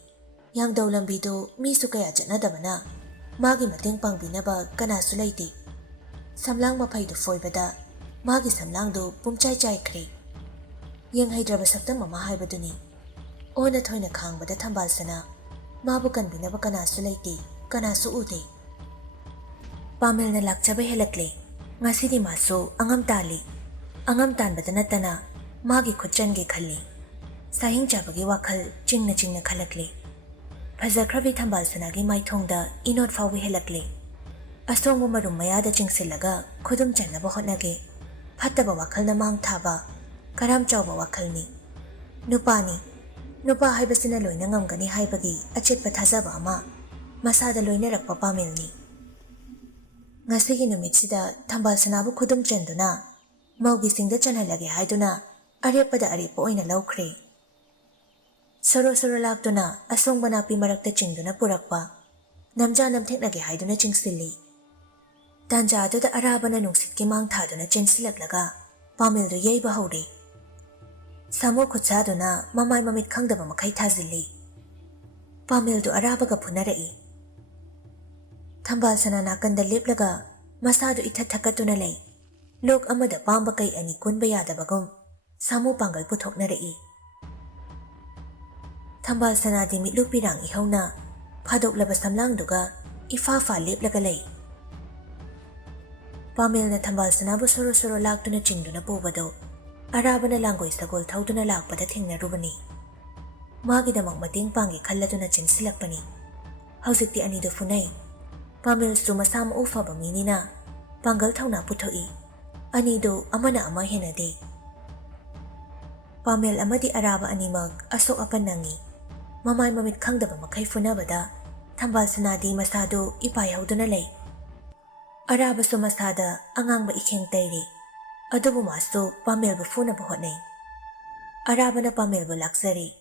ꯌꯥꯡꯗꯧ ꯂꯝꯕꯤꯗꯨ ꯃꯤꯁꯨ ꯀꯌꯥ ꯆꯠꯅꯗꯕꯅ ꯃꯥꯒꯤ ꯃꯇꯦꯡ ꯄꯥꯡꯕꯤꯅꯕ ꯀꯅꯥꯁꯨ ꯂꯩꯇꯦ꯫ ꯁꯝꯂꯥꯡ ꯃꯐꯩꯗꯨ ꯐꯣꯏꯕꯗ ꯃꯥꯒꯤ ꯁꯝꯂꯥꯡꯗꯨ ꯄꯨꯝꯆꯥꯏ ꯆꯥꯏꯈ꯭ꯔꯦ꯫ ꯌꯦꯡꯍꯩꯗ꯭ꯔꯕ ꯁꯛꯇꯝ ꯑꯃ ꯍꯥꯏꯕꯗꯨꯅꯤ꯫ ꯑꯣꯟꯅ ꯊꯣꯏꯅ ꯈꯥꯡꯕꯗ ꯊꯝꯕꯥꯜꯁꯅꯥ ꯃꯥꯕꯨ ꯀꯟꯕꯤꯅꯕ ꯀꯅꯥꯁꯨ ꯂꯩꯇꯦ, ꯀꯅꯥꯁꯨ ꯎꯗꯦ꯫ ꯄꯥꯃꯦꯜꯅ ꯂꯥꯛꯆꯕ ꯍꯦꯜꯂꯛꯂꯦ꯫ ꯉꯁꯤꯗꯤ ꯃꯥꯁꯨ ꯑꯉꯝ ꯇꯥꯜꯂꯤ꯫ ꯑꯉꯝ ꯇꯥꯟꯕꯗ ꯅꯠꯇꯅ ꯃꯥꯒꯤ ꯈꯨꯠ ꯆꯟꯒꯦ ꯈꯜꯂꯤ꯫ ꯁꯥꯍꯤꯡ ꯆꯥꯕꯒꯤ ꯋꯥꯈꯜ ꯆꯤꯡꯅ ꯆꯤꯡꯅ ꯈꯜꯂꯛꯂꯦ꯫ ꯐꯖꯈ꯭ꯔꯕꯤ ꯊꯝꯕꯥꯜꯁꯅꯥꯒꯤ ꯃꯥꯏꯊꯣꯡꯗ ꯏꯅꯣꯠ ꯐꯥꯎꯕ ꯍꯦꯜꯂꯛꯂꯦ꯫ ꯑꯁꯣꯡꯕ ꯃꯔꯨꯝ ꯃꯌꯥꯗ ꯆꯤꯡꯁꯤꯜꯂꯒ ꯈꯨꯗꯨꯝ ꯆꯟꯅꯕ ꯍꯣꯠꯅꯒꯦ꯫ ꯐꯠꯇꯕ ꯋꯥꯈꯜꯅ ꯃꯥꯡ ꯊꯥꯕ ꯀꯔꯥꯝ ꯆꯥꯎꯕ ꯋꯥꯈꯜꯅꯤ꯫ ꯅꯨꯄꯥꯅꯤ, ꯅꯨꯄꯥ ꯍꯥꯏꯕꯁꯤꯅ ꯂꯣꯏꯅ ꯉꯝꯒꯅꯤ ꯍꯥꯏꯕꯒꯤ ꯑꯆꯦꯠꯄ ꯊꯥꯖꯕ ꯑꯃ ꯃꯁꯥꯗ ꯂꯣꯏꯅꯔꯛꯄ ꯄꯥꯃꯦꯜꯅꯤ꯫ ꯉꯁꯤꯒꯤ ꯅꯨꯃꯤꯠꯁꯤꯗ ꯊꯝꯕꯥꯜꯁꯅꯥꯕꯨ ꯈꯨꯗꯨꯝ ꯆꯟꯗꯨꯅ ꯃꯧꯒꯤꯁꯤꯡꯗ ꯆꯟꯍꯜꯂꯒꯦ ꯍꯥꯏꯗꯨꯅ ꯑꯔꯦꯞꯄꯗ ꯑꯔꯦꯞꯄ ꯑꯣꯏꯅ ꯂꯧꯈ꯭ꯔꯦ꯫ ꯁꯣꯔꯣ ꯁꯣꯔꯣ ꯂꯥꯛꯇꯨꯅ ꯑꯁꯣꯡꯕ ꯅꯥꯄꯤ ꯃꯔꯛꯇ ꯆꯤꯡꯗꯨꯅ ꯄꯨꯔꯛꯄ, ꯅꯝꯖꯥ ꯅꯝꯊꯦꯛꯅꯒꯦ ꯍꯥꯏꯗꯨꯅ ꯆꯤꯡꯁꯤꯜꯂꯤ꯫ ꯇꯥꯟꯖꯥꯗꯨꯗ ꯑꯔꯥꯕꯅ ꯅꯨꯡꯁꯤꯠꯀꯤ ꯃꯥꯡ ꯊꯥꯗꯨꯅ ꯆꯦꯟꯁꯤꯜꯂꯛꯂꯒ ꯄꯥꯃꯦꯜꯗꯨ ꯌꯩꯕ ꯍꯧꯔꯤ꯫ ꯁꯥꯃꯨ ꯈꯨꯠꯁꯥꯗꯨꯅ ꯃꯃꯥꯏ ꯃꯃꯤꯠ ꯈꯪꯗꯕ ꯃꯈꯩ ꯊꯥꯖꯤꯜꯂꯤ꯫ ꯄꯥꯃꯦꯜꯗꯨ ꯑꯔꯥꯕꯒ ꯐꯨꯅꯔꯛꯏ꯫ ꯊꯝꯕꯥꯜꯁꯅꯥ ꯅꯥꯀꯟꯗ ꯂꯦꯞꯂꯒ ꯃꯁꯥꯗꯨ ꯏꯊꯠ ꯊꯛꯀꯠꯇꯨꯅ ꯂꯩ꯫ ꯂꯣꯛ ꯑꯃꯗ ꯄꯥꯝꯕ ꯀꯩ ꯑꯅꯤ ꯀꯨꯟꯕ ꯌꯥꯗꯕꯒꯨꯝ ꯁꯥꯃꯨ ꯄꯥꯡꯒꯜ ꯄꯨꯊꯣꯛꯅꯔꯛꯏ꯫ ꯊꯝꯕꯥꯜꯁꯅꯥꯗꯤ ꯃꯤꯠꯂꯨ ꯄꯤꯔꯥꯡ ꯏꯍꯧꯅ ꯐꯥꯗꯣꯛꯂꯕ ꯁꯝꯂꯥꯡꯗꯨꯒ ꯏꯐꯥ ꯐꯥ ꯂꯦꯞꯂꯒ ꯂꯩ꯫ ꯄꯥꯃꯦꯜꯅ ꯊꯝꯕꯥꯜꯁꯅꯥꯕꯨ ꯁꯣꯔꯣ ꯁꯣꯔꯣ ꯂꯥꯛꯇꯨꯅ ꯆꯤꯡꯗꯨꯅ ꯄꯨꯕꯗꯨ ꯑꯔꯥꯕꯅ ꯂꯥꯡꯒꯣꯏ ꯁꯒꯣꯜ ꯊꯧꯗꯨꯅ ꯂꯥꯛꯄꯗ ꯊꯦꯡꯅꯔꯨꯕꯅꯤ꯫ ꯃꯥꯒꯤꯗꯃꯛ ꯃꯇꯦꯡ ꯄꯥꯡꯒꯦ ꯈꯜꯂꯗꯨꯅ ꯆꯦꯟꯁꯤꯜꯂꯛꯄꯅꯤ꯫ ꯍꯧꯖꯤꯛꯇꯤ ꯑꯅꯤꯗꯨ ꯐꯨꯅꯩ꯫ ꯄꯥꯃꯦꯜꯁꯨ ꯃꯁꯥ ꯃꯎ ꯐꯕ ꯃꯤꯅꯤꯅ ꯄꯥꯡꯒꯜ ꯊꯧꯅꯥ ꯄꯨꯊꯣꯛꯏ꯫ ꯑꯅꯤꯗꯨ ꯑꯃꯅ ꯑꯃ ꯍꯦꯟꯅꯗꯦ꯫ ꯄꯥꯃꯦꯜ ꯑꯃꯗꯤ ꯑꯔꯥꯕ ꯑꯅꯤꯃꯛ ꯑꯁꯣꯛ ꯑꯄꯟ ꯅꯪꯏ꯫ ꯃꯃꯥꯏ ꯃꯃꯤꯠ ꯈꯪꯗꯕ ꯃꯈꯩ ꯐꯨꯅꯕꯗ ꯊꯝꯕꯥꯜꯁꯅꯥꯗꯤ ꯃꯁꯥꯗꯨ ꯏꯄꯥꯏꯍꯧꯗꯨꯅ ꯂꯩ꯫ ꯑꯔꯥꯕꯁꯨ ꯃꯁꯥꯗ ꯑꯉꯥꯡꯕ ꯏꯈꯦꯡ ꯇꯩꯔꯤ꯫ ꯑꯗꯨꯕꯨ ꯃꯥꯁꯨ ꯄꯥꯃꯦꯜꯕꯨ ꯐꯨꯅꯕ ꯍꯣꯠꯅꯩ꯫ ꯑꯔꯥꯕꯅ ꯄꯥꯃꯦꯜꯕꯨ ꯂꯥꯛꯆꯔꯤ꯫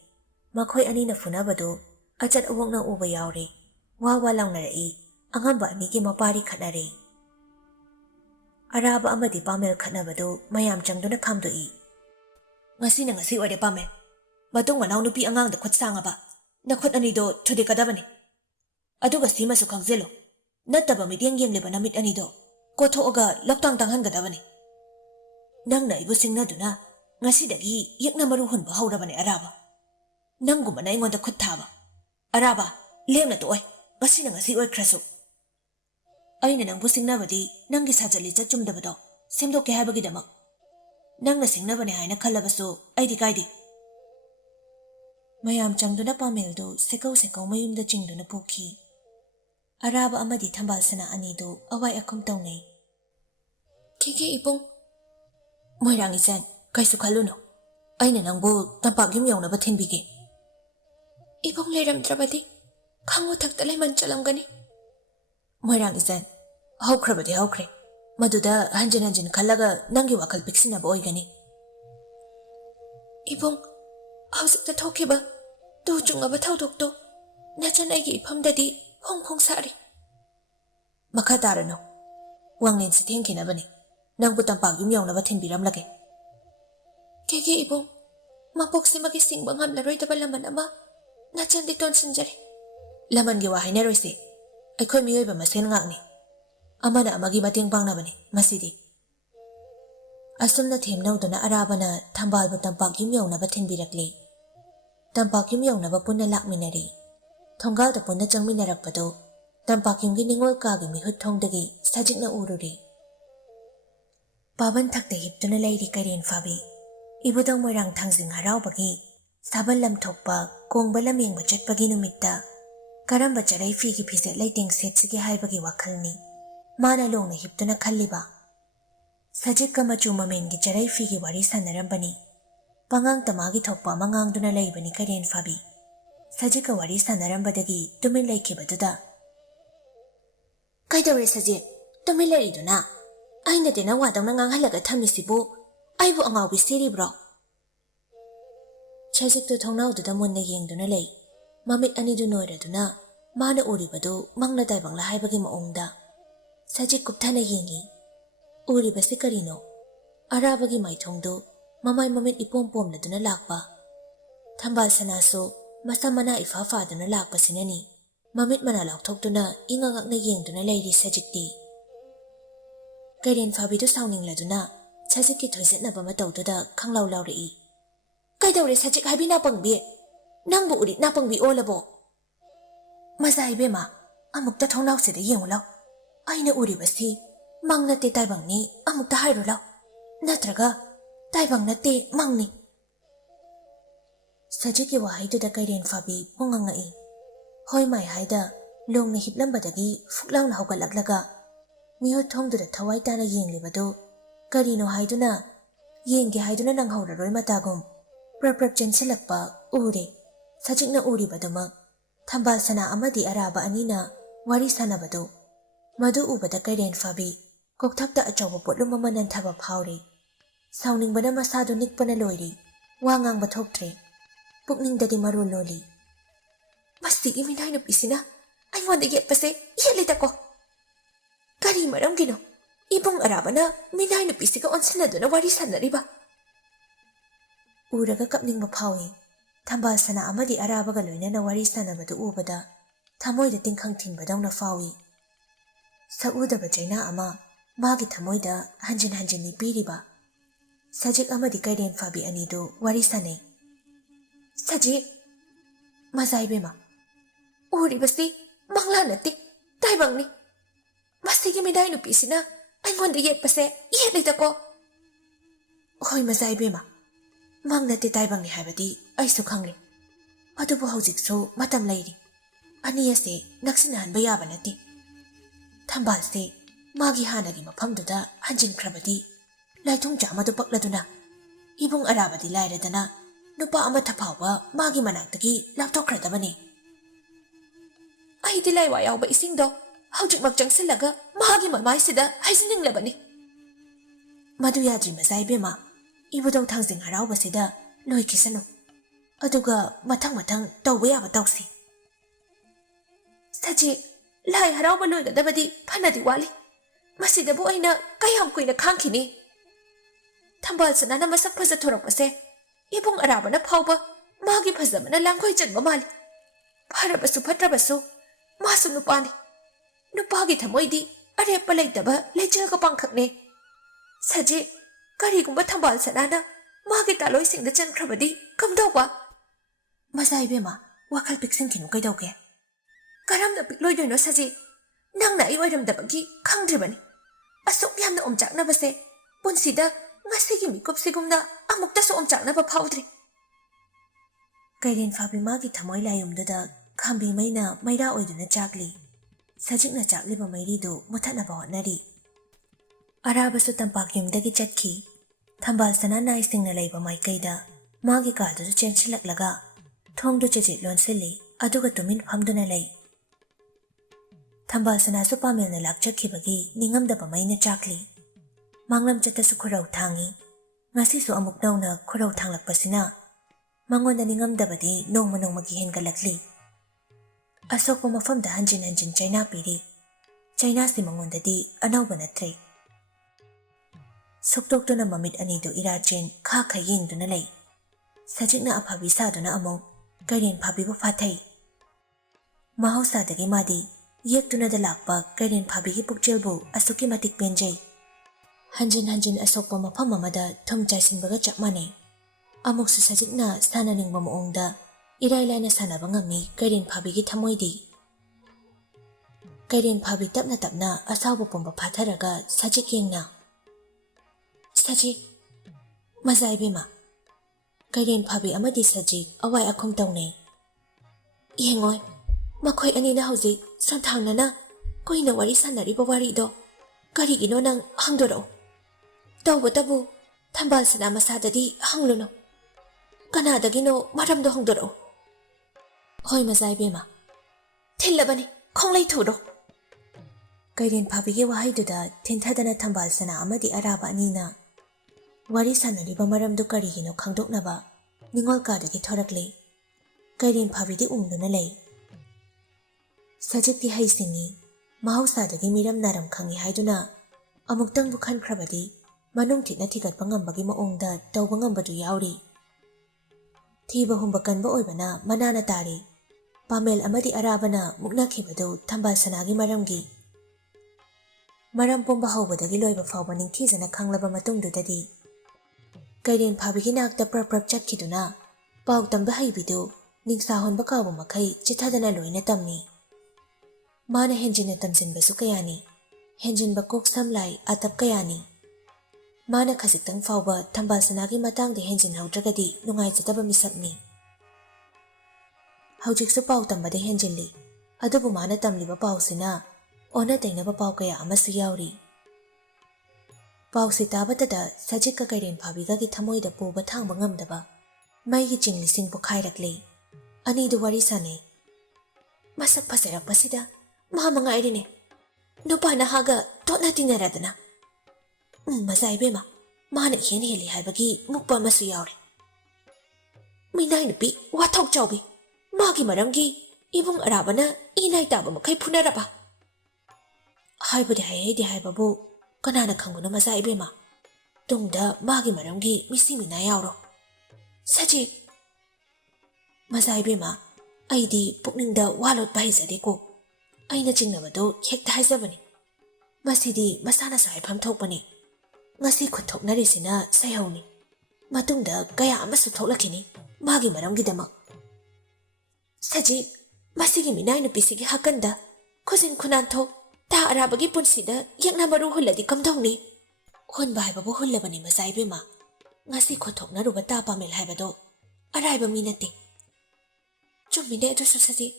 ꯃꯈꯣꯏ ꯑꯅꯤꯅ ꯐꯨꯅꯕꯗꯨ ꯑꯆꯠ ꯑꯋꯣꯛꯅ ꯎꯕ ꯌꯥꯎꯔꯤ꯫ ꯋꯥ ꯋꯥ ꯂꯥꯎꯅꯔꯛꯏ꯫ ꯑꯉꯝꯕ ꯑꯅꯤꯒꯤ ꯃꯄꯥꯔꯤ ꯈꯠꯅꯔꯤ꯫ ꯑꯔꯥꯕ ꯑꯃꯗꯤ ꯄꯥꯃꯦꯜ ꯈꯠꯅꯕꯗꯨ ꯃꯌꯥꯝ ꯆꯪꯗꯨꯅ ꯈꯥꯝꯗꯣꯛꯏ꯫ ꯉꯁꯤꯅ ꯉꯁꯤ ꯑꯣꯏꯔꯦ ꯄꯥꯃꯦꯜ, ꯃꯇꯨꯡ ꯃꯅꯥꯎ ꯅꯨꯄꯤ ꯑꯉꯥꯡꯗ ꯈꯨꯠ ꯁꯥꯡꯉꯕ ꯅꯈꯨꯠ ꯑꯅꯤꯗꯣ ꯊꯨꯗꯦꯛꯀꯗꯕꯅꯤ꯫ ꯑꯗꯨꯒ ꯁꯤꯃꯁꯨ ꯈꯪꯖꯤꯜꯂꯨ, ꯅꯠꯇꯕ ꯃꯤꯠꯌꯦꯡ ꯌꯦꯡꯂꯤꯕ ꯅꯃꯤꯠ ꯑꯅꯤꯗꯣ ꯀꯣꯊꯣꯛꯑꯒ ꯂꯧꯇꯥꯡ ꯇꯥꯡꯍꯟꯒꯗꯕꯅꯤ꯫ ꯅꯪꯅ ꯑꯩꯕꯨ ꯁꯤꯡꯅꯗꯨꯅ ꯉꯁꯤꯗꯒꯤ ꯌꯦꯛꯅ ꯃꯔꯨ ꯍꯨꯟꯕ ꯍꯧꯔꯕꯅꯦ ꯑꯔꯥꯕ꯫ ꯅꯪꯒꯨꯝꯕꯅ ꯑꯩꯉꯣꯟꯗ ꯈꯨꯠ ꯊꯥꯕ ꯑꯔꯥꯕ ꯂꯦꯝꯅ ꯇꯣꯛꯑꯣꯏ, ꯉꯁꯤꯅ ꯉꯁꯤ ꯑꯣꯏꯈ꯭ꯔꯁꯨ꯫ ꯑꯩꯅ ꯅꯪꯕꯨ ꯁꯤꯡꯅꯕꯗꯤ ꯅꯪꯒꯤ ꯁꯥꯖꯠ ꯂꯤꯆꯠ ꯆꯨꯝꯗꯕꯗꯣ ꯁꯦꯝꯗꯣꯛꯀꯦ ꯍꯥꯏꯕꯒꯤꯗꯃꯛ꯫ ꯅꯪꯅ ꯁꯤꯡꯅꯕꯅꯦ ꯍꯥꯏꯅ ꯈꯜꯂꯕꯁꯨ ꯑꯩꯗꯤ ꯀꯥꯏꯗꯦ꯫ ꯃꯌꯥꯝ ꯆꯪꯗꯨꯅ ꯄꯥꯃꯦꯜꯗꯨ ꯁꯦꯀꯧ ꯁꯦꯀꯧ ꯃꯌꯨꯝꯗ ꯆꯤꯡꯗꯨꯅ ꯄꯨꯈꯤ꯫ ꯑꯔꯥꯕ ꯑꯃꯗꯤ ꯊꯝꯕꯥꯜꯁꯅꯥ ꯑꯅꯤꯗꯨ ꯑꯋꯥꯏ ꯑꯈꯨꯝ ꯇꯧꯅꯩ꯫ ꯈꯦꯈꯦ ꯏꯕꯨꯡ, ꯃꯣꯏꯔꯥꯡ ꯏꯆꯟ, ꯀꯩꯁꯨ ꯈꯜꯂꯨꯅꯨ, ꯑꯩꯅ ꯅꯪꯕꯨ ꯇꯝꯄꯥꯛ ꯌꯨꯝ ꯌꯧꯅꯕ ꯊꯤꯟꯕꯤꯒꯦ꯫ ꯏꯕꯨꯡ ꯂꯩꯔꯝꯗ꯭ꯔꯕꯗꯤ ꯈꯥꯡꯉꯨꯊꯛꯇ ꯂꯩꯃꯟ ꯆꯠꯂꯝꯒꯅꯤ꯫ ꯃꯣꯏꯔꯥꯡ ꯏꯆꯟ, ꯍꯧꯈ꯭ꯔꯕꯗꯤ ꯍꯧꯈ꯭ꯔꯦ, ꯃꯗꯨꯗ ꯍꯟꯖꯤꯟ ꯍꯟꯖꯤꯟ ꯈꯜꯂꯒ ꯅꯪꯒꯤ ꯋꯥꯈꯜ ꯄꯤꯛꯁꯤꯟꯅꯕ ꯑꯣꯏꯒꯅꯤ꯫ ꯏꯕꯨꯡ, ꯍꯧꯖꯤꯛꯇ ꯊꯣꯛꯈꯤꯕ ꯇꯨ ꯆꯨꯡꯉꯕ ꯊꯧꯗꯣꯛꯇꯣ ꯅꯆꯟ ꯑꯩꯒꯤ ꯏꯐꯝꯗꯗꯤ ꯐꯣꯡ ꯐꯣꯡ ꯁꯥꯔꯤ꯫ ꯃꯈꯥ ꯇꯥꯔꯅꯨ, ꯋꯥꯡꯂꯦꯟꯁꯤ ꯊꯦꯡꯈꯤꯅꯕꯅꯤ, ꯅꯪꯕꯨ ꯇꯝꯄꯥꯛ ꯌꯨꯝ ꯌꯧꯅꯕ ꯊꯤꯟꯕꯤꯔꯝꯂꯒꯦ꯫ ꯀꯦꯒꯦ ꯏꯕꯨꯡ, ꯃꯄꯣꯛꯁꯤꯃꯒꯤ ꯁꯤꯡꯕ ꯉꯝꯂꯔꯣꯏꯗꯕ ꯂꯃꯟ ꯑꯃ ꯅꯆꯟꯗꯤ ꯇꯣꯟꯁꯤꯟꯖꯔꯤ꯫ ꯂꯃꯟꯒꯤ ꯋꯥ ꯍꯥꯏꯅꯔꯣꯏꯁꯤ, ꯑꯩꯈꯣꯏ ꯃꯤꯑꯣꯏꯕ ꯃꯁꯦꯟ ꯉꯥꯛꯅꯤ, ꯑꯃꯅ ꯑꯃꯒꯤ ꯃꯇꯦꯡ ꯄꯥꯡꯅꯕꯅꯤ ꯃꯁꯤꯗꯤ꯫ ꯑꯁꯨꯝꯅ ꯊꯦꯝꯅꯧꯗꯨꯅ ꯑꯔꯥꯕꯅ ꯊꯝꯕꯥꯜꯕꯨ ꯇꯝꯄꯥꯛ ꯌꯨꯝ ꯌꯧꯅꯕ ꯊꯤꯟꯕꯤꯔꯛꯂꯤ꯫ ꯇꯝꯄꯥꯛ ꯌꯨꯝ ꯌꯧꯅꯕ ꯄꯨꯟꯅ ꯂꯥꯛꯃꯤꯟꯅꯔꯤ꯫ ꯊꯣꯡꯒꯥꯜꯗ ꯄꯨꯟꯅ ꯆꯪꯃꯤꯟꯅꯔꯛꯄꯗꯨ ꯇꯝꯄꯥꯛ ꯌꯨꯝꯒꯤ ꯅꯤꯡꯉꯣꯜ ꯀꯥꯒꯤ ꯃꯤꯍꯨꯠ ꯊꯣꯡꯗꯒꯤ ꯁꯖꯤꯛꯅ ꯎꯔꯨꯔꯤ꯫ ꯄꯥꯕꯟ ꯊꯛꯇ ꯍꯤꯞꯇꯨꯅ ꯂꯩꯔꯤ ꯀꯩꯔꯦꯟ ꯐꯥꯕꯤ꯫ ꯏꯕꯨꯙꯧ ꯃꯣꯏꯔꯥꯡ ꯊꯥꯡꯖꯤꯡ ꯍꯔꯥꯎꯕꯒꯤ ꯁꯥꯕꯜ ꯂꯝꯊꯣꯛꯄ ꯀꯣꯡꯕ ꯂꯝꯌꯦꯡꯕ ꯆꯠꯄꯒꯤ ꯅꯨꯃꯤꯠꯇ ꯀꯔꯝꯕ ꯆꯔꯩ ꯐꯤꯒꯤ ꯐꯤꯖꯦꯠ ꯂꯩꯇꯦꯡ ꯁꯦꯠꯁꯤꯒꯦ ꯍꯥꯏꯕꯒꯤ ꯋꯥꯈꯜꯅꯤ ꯃꯥꯅ ꯂꯣꯡꯅ ꯍꯤꯞꯇꯨꯅ ꯈꯜꯂꯤꯕ꯫ ꯁꯖꯤꯛꯀ ꯃꯆꯨ ꯃꯃꯦꯟꯒꯤ ꯆꯔꯩ ꯐꯤꯒꯤ ꯋꯥꯔꯤ ꯁꯥꯟꯅꯔꯝꯕꯅꯤ꯫ ꯄꯉꯥꯡꯇ ꯃꯥꯒꯤ ꯊꯣꯛꯄ ꯑꯃ ꯉꯥꯡꯗꯨꯅ ꯂꯩꯕꯅꯤ ꯀꯩꯔꯦꯟ ꯐꯥꯕꯤ꯫ ꯁꯖꯤꯛꯀ ꯋꯥꯔꯤ ꯁꯥꯟꯅꯔꯝꯕꯗꯒꯤ ꯇꯨꯃꯤꯟ ꯂꯩꯈꯤꯕꯗꯨꯗ, ꯀꯩꯗꯧꯔꯦ ꯁꯖꯤꯛ, ꯇꯨꯃꯤꯟ ꯂꯩꯔꯤꯗꯨꯅ? ꯑꯩꯅꯗꯤ ꯅꯪ ꯋꯥꯗꯧꯅ ꯉꯥꯡꯍꯜꯂꯒ ꯊꯝꯃꯤꯁꯤꯕꯨ ꯑꯩꯕꯨ ꯑꯉꯥꯎꯕꯤ ꯁꯤꯔꯤꯕ꯭ꯔꯣ? ꯁꯖꯤꯛꯇꯨ ꯊꯣꯡꯅꯥꯎꯗꯨꯗ ꯃꯨꯟꯅ ꯌꯦꯡꯗꯨꯅ ꯂꯩ꯫ ꯃꯃꯤꯠ ꯑꯅꯤꯗꯨ ꯅꯣꯏꯔꯗꯨꯅ ꯃꯥꯅ ꯎꯔꯤꯕꯗꯨ ꯃꯪꯂ ꯇꯥꯏꯕꯪꯂ ꯍꯥꯏꯕꯒꯤ ꯃꯑꯣꯡꯗ ꯁꯖꯤꯛ ꯀꯨꯞꯊꯅ ꯌꯦꯡꯉꯤ꯫ ꯎꯔꯤꯕꯁꯤ ꯀꯔꯤꯅꯣ? ꯑꯔꯥꯕꯒꯤ ꯃꯥꯏꯊꯣꯡꯗꯨ ꯃꯃꯥꯏ ꯃꯃꯤꯠ ꯏꯄꯣꯝ ꯄꯣꯝꯂꯗꯨꯅ ꯂꯥꯛꯄ꯫ ꯊꯝꯕꯥꯜꯁꯅꯥꯁꯨ ꯃꯁꯝ ꯃꯅꯥ ꯏꯐꯥ ꯐꯥꯗꯨꯅ ꯂꯥꯛꯄꯁꯤꯅꯅꯤ ꯃꯃꯤꯠ ꯃꯅꯥ ꯂꯥꯎꯊꯣꯛꯇꯨꯅ ꯏꯉꯛ ꯉꯛꯅ ꯌꯦꯡꯗꯨꯅ ꯂꯩꯔꯤ ꯁꯖꯤꯛꯇꯤ꯫ ꯀꯩꯔꯦꯟ ꯐꯥꯕꯤꯗꯨ ꯁꯥꯎꯅꯤꯡꯂꯗꯨꯅ ꯁꯖꯤꯛꯀꯤ ꯊꯣꯏꯖꯠꯅꯕ ꯃꯇꯧꯗꯨꯗ ꯈꯪꯂꯥꯎ ꯂꯥꯎꯔꯛꯏ꯫ ꯀꯩꯗꯧꯔꯦ ꯁꯖꯤꯛ ꯍꯥꯏꯕꯤ ꯅꯥꯄꯪꯕꯤ? ꯅꯪꯕꯨ ꯎꯔꯤꯛ ꯅꯥꯄꯪꯕꯤ ꯑꯣꯜꯂꯕꯣ? ꯃꯖꯥ ꯏꯕꯦꯝꯃ, ꯑꯃꯨꯛꯇ ꯊꯣꯡꯅꯥꯎꯁꯤꯗ ꯌꯦꯡꯉꯨ ꯂꯥꯎ꯫ ꯑꯩꯅ ꯎꯔꯤꯕꯁꯤ ꯃꯪ ꯅꯠꯇꯦ ꯇꯥꯏꯕꯪꯅꯤ ꯑꯃꯨꯛꯇ ꯍꯥꯏꯔꯨ ꯂꯥꯎ, ꯅꯠꯇ꯭ꯔꯒ ꯇꯥꯏꯕꯪ ꯅꯠꯇꯦ ꯃꯪꯅꯤ꯫ ꯁꯖꯤꯛꯀꯤ ꯋꯥꯍꯩꯗꯨꯗ ꯀꯩꯔꯦꯟ ꯐꯥꯕꯤ ꯄꯨꯡꯉꯛꯉꯛꯏ꯫ ꯍꯣꯏ ꯃꯥꯏ ꯍꯥꯏꯗ ꯂꯣꯡꯅ ꯍꯤꯞꯂꯝꯕꯗꯒꯤ ꯐꯨꯛ ꯂꯥꯎꯅ ꯍꯧꯒꯠꯂꯛꯂꯒ ꯃꯤꯍꯨꯠ ꯊꯣꯡꯗꯨꯗ ꯊꯋꯥꯏ ꯇꯥꯅ ꯌꯦꯡꯂꯤꯕꯗꯨ ꯀꯔꯤꯅꯣ ꯍꯥꯏꯗꯨꯅ ꯌꯦꯡꯒꯦ ꯍꯥꯏꯗꯨꯅ ꯅꯪꯍꯧꯔꯔꯣꯏ ꯃꯇꯥꯒꯨꯝ ꯄ꯭ꯔꯞ ꯄ꯭ꯔꯞ ꯆꯦꯟꯁꯤꯜꯂꯛꯄ ꯎꯔꯦ꯫ ꯁꯖꯤꯛꯅ ꯎꯔꯤꯕꯗꯨꯃꯛ ꯊꯝꯕꯥꯜꯁꯅꯥ ꯑꯃꯗꯤ ꯑꯔꯥꯕ ꯑꯅꯤꯅ ꯋꯥꯔꯤ ꯁꯥꯟꯅꯕꯗꯨ, ꯃꯗꯨ ꯎꯕꯗ ꯀꯩꯔꯦꯟ ꯐꯥꯕꯤ ꯀꯣꯛꯊꯛꯇ ꯑꯆꯧꯕ ꯄꯣꯠꯂꯨꯝ ꯑꯃ ꯅꯟꯊꯕ ꯐꯥꯎꯔꯤ꯫ ꯁꯥꯎꯅꯤꯡꯕꯅ ꯃꯁꯥꯗꯨ ꯅꯤꯛꯄꯅ ꯂꯣꯏꯔꯤ꯫ ꯋꯥ ꯉꯥꯡꯕ ꯊꯣꯛꯇ꯭ꯔꯦ꯫ ꯄꯨꯛꯅꯤꯡꯗꯗꯤ ꯃꯔꯣꯜ ꯂꯣꯜꯂꯤ꯫ ꯃꯁꯤꯒꯤ ꯃꯤꯅꯥꯏ ꯅꯨꯄꯤꯁꯤꯅ ꯑꯩꯉꯣꯟꯗ ꯌꯦꯠꯄꯁꯦ ꯌꯦꯠꯂꯤꯗꯀꯣ꯫ Kari maramgino? Ibong arabana minay na pisika onsinaduna wari sanariba. Uraga kapning mapawi. Thambal sana amadi arabaga loinana wari sanabadu ubada. Thamoida tingkhang thingbadawna fawi. Sa udaba jaina ama magi thamoida hanjin hanjin ni piriba. Sajik amadi Kairen Fabi anido wari sanai. Sajik mazai bema. Uri basti mangla nati taibang ni. Masigi midai nupi sina aingonda yet pase yet lita ko. Hoi mazai bema. Mang nati taibang ni habadi ay sukhangli. Adubu haujik so matam lairi. Aniya se naksinahan bayaba nati. Thambal se magi hanagi maphamduda hanjin krabadi. Laitung jama du pakladuna. Ibong arabadi lairadana. Nupa ama thapawa magi manaktagi laptokradabani. Ay dilay wayaw ba ising do. Haujik magchangsilaga magi mamay sida haisining labani. Madu yadri mazay bema. Ibudaw thangzing haraw ba sida loy kisano. Aduga matang tawba yaba tawsi. Saji lai haraw ba loy gadabadi panadi wali. Masidabu ay na kayam ko'y nakhangkini. Thambal sana na masak pazaturok pase. Ibong araba na pauba magi pazama na langkoy dyan mamali. Para baso patra baso. Maso nupani. Nupagi tamoy di are palay daba lejel ka pangkak ni. Saji kari gumba thambal sana na magi taloy sing da dyan krabadi kamdaw ba? Mazay bema wakal piksing kinukay daw ke. Karam na pikloy doy no saji. Nang na iway ramdabagi kangdribani. Asok yam na omjak na base. Punsida ngasigi mikop sigumna amukta so omjak na ba paudri. Kairen Fabi magi thamoy layumduda khambi maina maira oiduna chakli. Sajik na chakli ba mairi do muthatna ba hotnari. Araba su tampak yumdagi chatki. Thambal sana na ising na layba maikaida. Magi kaldu du chensilaklaga. Thongdu chechit lonsili aduga tumin phamduna lay. Thambal sana su pamil na lakchakibagi ningamdaba maina chakli. Manglam chatasu khurau thangi. Ngasi su amuk na khurau thanglakpasina. Mangonda ningamdabadi nongmagi hengalakli. Asokpa mafamda hanjin China piri. China si mangondadi anawba natre. Sokdokto na mamit anido irajin kha yingduna lay. Sajik na aphabi saduna amok Kairen Fabi bu fathai. Mahausadagi madi yektuna da lakpa Kairen Fabi gi pukjelbu asuki matik penjay. Hanjin asokpa mafam amada thum chaisinbaga chap manay. Amok su sajik na sananingba moongda irailay na sanaba ngami Kairen Fabi gi thamoydi. Kairen Fabi tapna asawba pumba phatharaga sajik yengna. Sajik mazay bema. Kairen Fabi amadi sajik away akhong tawnay. Yengoy makoy ani na hauzik samthangna na koina wari sanariba wari do. Karigino nang hangdoro. Tawba tabu thambal sana masadadi hangluno. Kanadagino maramdo hangdoro. Hoy mazay bema. Thillabani khonglay thuro. Kairen Fabi gi wahay duda thinthadana thambal sana amadi araba anina. Wari sanariba maramdo karigino khangdoknaba ningol kadagi thorakli. Kairen Fabi di ungduna lay. Sajik di haisingi mahausadagi miram naram khangi haiduna amuktang bukhan krabadi manung thitna thigat pangambagi maongda tawba ngambadu yauri. Thiba humba kanba oibana manana tari. Pamel amadi arabana mukna khibadu thambal sanagi maramgi. Maram pumba haubadagi loiba fawba ningthizana khanglaba matungdudadi. Kairen Fabi gi nakta prap chatkiduna paw tamba haibidu ningsahon bakabu makai chithadana loina tamni. Mana henjina tamsinbasu kayani. Henjin bakok samlai atap kayani. Mana khasiktang fawba thambal sanagi matangda henjin haudragadi nungai jataba misakni. Haujiksu paw tambada henjinli. Adubu mana tamliba pawsina ona tainaba paw kaya amasu yauri. Pawsi tabatada sajik ka Kairen Fabi gi thamoida puba thangba ngamdaba. Maigi chinglising pukhairakli. Anidu wari sanay. Masak pasarakpasida mahamanga irine. Nupa na haga totna tinaradana. Mazay bema. Mana heli haibagi mukpa masu yauri. Minay nupi wathok chawbi. Magi maramgi ibong arabana inay taba makai punaraba. ꯍꯥꯏꯕꯨꯗꯤ ꯍꯩꯗꯤ ꯍꯥꯏꯕꯕꯨ ꯀꯅꯥꯅ ꯈꯪꯕꯅꯣ ꯃꯆꯥ ꯏꯕꯦꯝꯃ, ꯇꯨꯡꯗ ꯃꯥꯒꯤ ꯃꯔꯝꯒꯤ ꯃꯤꯁꯤ ꯃꯤꯅꯥ ꯌꯥꯎꯔꯣ꯫ ꯁꯖꯤꯛ! ꯃꯆꯥ ꯏꯕꯦꯝꯃ, ꯑꯩꯗꯤ ꯄꯨꯛꯅꯤꯡꯗ ꯋꯥ ꯂꯣꯠꯄ ꯍꯩꯖꯗꯦꯀꯣ, ꯑꯩꯅ ꯆꯤꯡꯅꯕꯗꯣ ꯍꯦꯛꯇ ꯍꯥꯏꯖꯕꯅꯤ꯫ ꯃꯁꯤꯗꯤ ꯃꯁꯥꯅꯁꯨ ꯍꯥꯏꯐꯝ ꯊꯣꯛꯄꯅꯤ, ꯉꯁꯤ ꯈꯨꯠ ꯊꯣꯛꯅꯔꯤꯁꯤꯅ ꯁꯩꯍꯧꯅꯤ, ꯃꯇꯨꯡꯗ ꯀꯌꯥ ꯑꯃꯁꯨ ꯊꯣꯛꯂꯛꯈꯤꯅꯤ ꯃꯥꯒꯤ ꯃꯔꯝꯒꯤꯗꯃꯛ꯫ ꯁꯖꯤꯛ! ꯃꯁꯤꯒꯤ ꯃꯤꯅꯥꯏ ꯅꯨꯄꯤꯁꯤꯒꯤ ꯍꯥꯀꯟꯗ ꯈꯨꯖꯤꯟ ꯈꯨꯅꯥꯟꯊꯣꯛ ꯇꯥ ꯑꯔꯥꯕꯒꯤ ꯄꯨꯟꯁꯤꯗ ꯌꯦꯛꯅ ꯃꯔꯨ ꯍꯨꯜꯂꯗꯤ ꯀꯝꯗꯧꯅꯤ? ꯍꯨꯟꯕ ꯍꯥꯏꯕꯕꯨ ꯍꯨꯜꯂꯕꯅꯤ ꯃꯆꯥ ꯏꯕꯦꯝꯃ, ꯉꯁꯤ ꯈꯨꯠ ꯊꯣꯛꯅꯔꯨꯕ ꯇꯥ ꯄꯥꯃꯦꯜ ꯍꯥꯏꯕꯗꯣ ꯑꯔꯥꯏꯕ ꯃꯤ ꯅꯠꯇꯦ꯫ ꯆꯨꯝꯃꯤꯅꯦ ꯑꯗꯨꯁꯨ ꯁꯖꯤꯛ꯫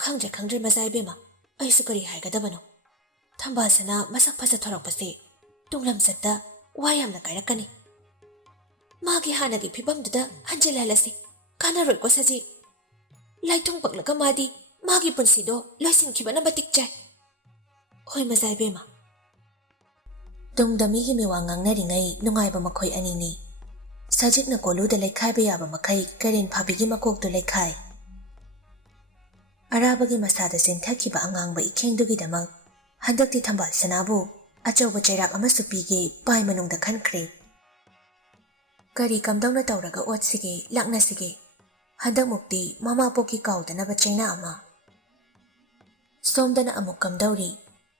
ꯈꯪꯗ꯭ꯔꯦ ꯃꯆꯥ ꯏꯕꯦꯝꯃ, ꯑꯩꯁꯨ ꯀꯔꯤ ꯍꯥꯏꯒꯗꯕꯅꯣ꯫ ꯊꯝꯕꯥꯜꯁꯅ ꯃꯁꯛ ꯐꯖꯊꯣꯔꯛꯄꯁꯦ ꯇꯨꯡꯂꯝꯆꯠꯇ ꯋꯥ ꯌꯥꯝꯅ ꯀꯥꯏꯔꯛꯀꯅꯤ꯫ ꯃꯥꯒꯤ ꯍꯥꯟꯅꯒꯤ ꯐꯤꯕꯝꯗꯨꯗ ꯍꯟꯖꯤꯜꯍꯜꯂꯁꯤ, ꯀꯥꯟꯅꯔꯣꯏꯀꯣ ꯁꯖꯤꯛ꯫ ꯂꯥꯏꯊꯨꯡ ꯄꯛꯂꯒ ꯃꯥꯗꯤ ꯃꯥꯒꯤ ꯄꯨꯟꯁꯤꯗꯣ ꯂꯣꯏꯁꯤꯟꯈꯤꯕꯅ ꯃꯇꯤꯛ ꯆꯥꯏ꯫ ꯍꯣꯏ ꯃꯆꯥ ꯏꯕꯦꯝꯃ꯫ ꯇꯨꯡꯗ ꯃꯤꯒꯤ ꯃꯤꯋꯥ ꯉꯥꯡꯅꯔꯤꯉꯩ ꯅꯨꯡꯉꯥꯏꯕ ꯃꯈꯣꯏ ꯑꯅꯤꯅꯤ꯫ ꯁꯖꯤꯛꯅ ꯀꯣꯂꯨꯗ ꯂꯩꯈꯥꯏꯕ ꯌꯥꯕ ꯃꯈꯩ ꯀꯩꯔꯦꯟ ꯐꯥꯕꯤꯒꯤ ꯃꯀꯣꯛꯇꯨ ꯂꯩꯈꯥꯏ꯫ ꯑꯔꯥꯕꯒꯤ ꯃꯁꯥꯗ ꯆꯦꯟꯊꯈꯤꯕ ꯑꯉꯥꯡꯕ ꯏꯈꯦꯡꯗꯨꯒꯤꯗꯃꯛ ꯍꯟꯗꯛꯇꯤ ꯊꯝꯕꯥꯜ ꯁꯅꯥꯕꯨ ꯑꯆꯧꯕ ꯆꯩꯔꯥꯛ ꯑꯃꯁꯨ ꯄꯤꯒꯦ ꯄꯥꯏ ꯃꯅꯨꯡꯗ ꯈꯟꯈ꯭ꯔꯦ꯫ ꯀꯔꯤ ꯀꯝꯗꯧꯅ ꯇꯧꯔꯒ ꯑꯣꯠꯁꯤꯒꯦ ꯂꯥꯛꯅꯁꯤꯒꯦ, ꯍꯟꯗꯛꯃꯨꯛꯇꯤ ꯃꯃꯥꯄꯣꯛꯀꯤ ꯀꯥꯎꯗꯅꯕ ꯆꯩꯅꯥ ꯑꯃ꯫ ꯁꯣꯝꯗꯅ ꯑꯃꯨꯛ ꯀꯝꯗꯧꯔꯤ?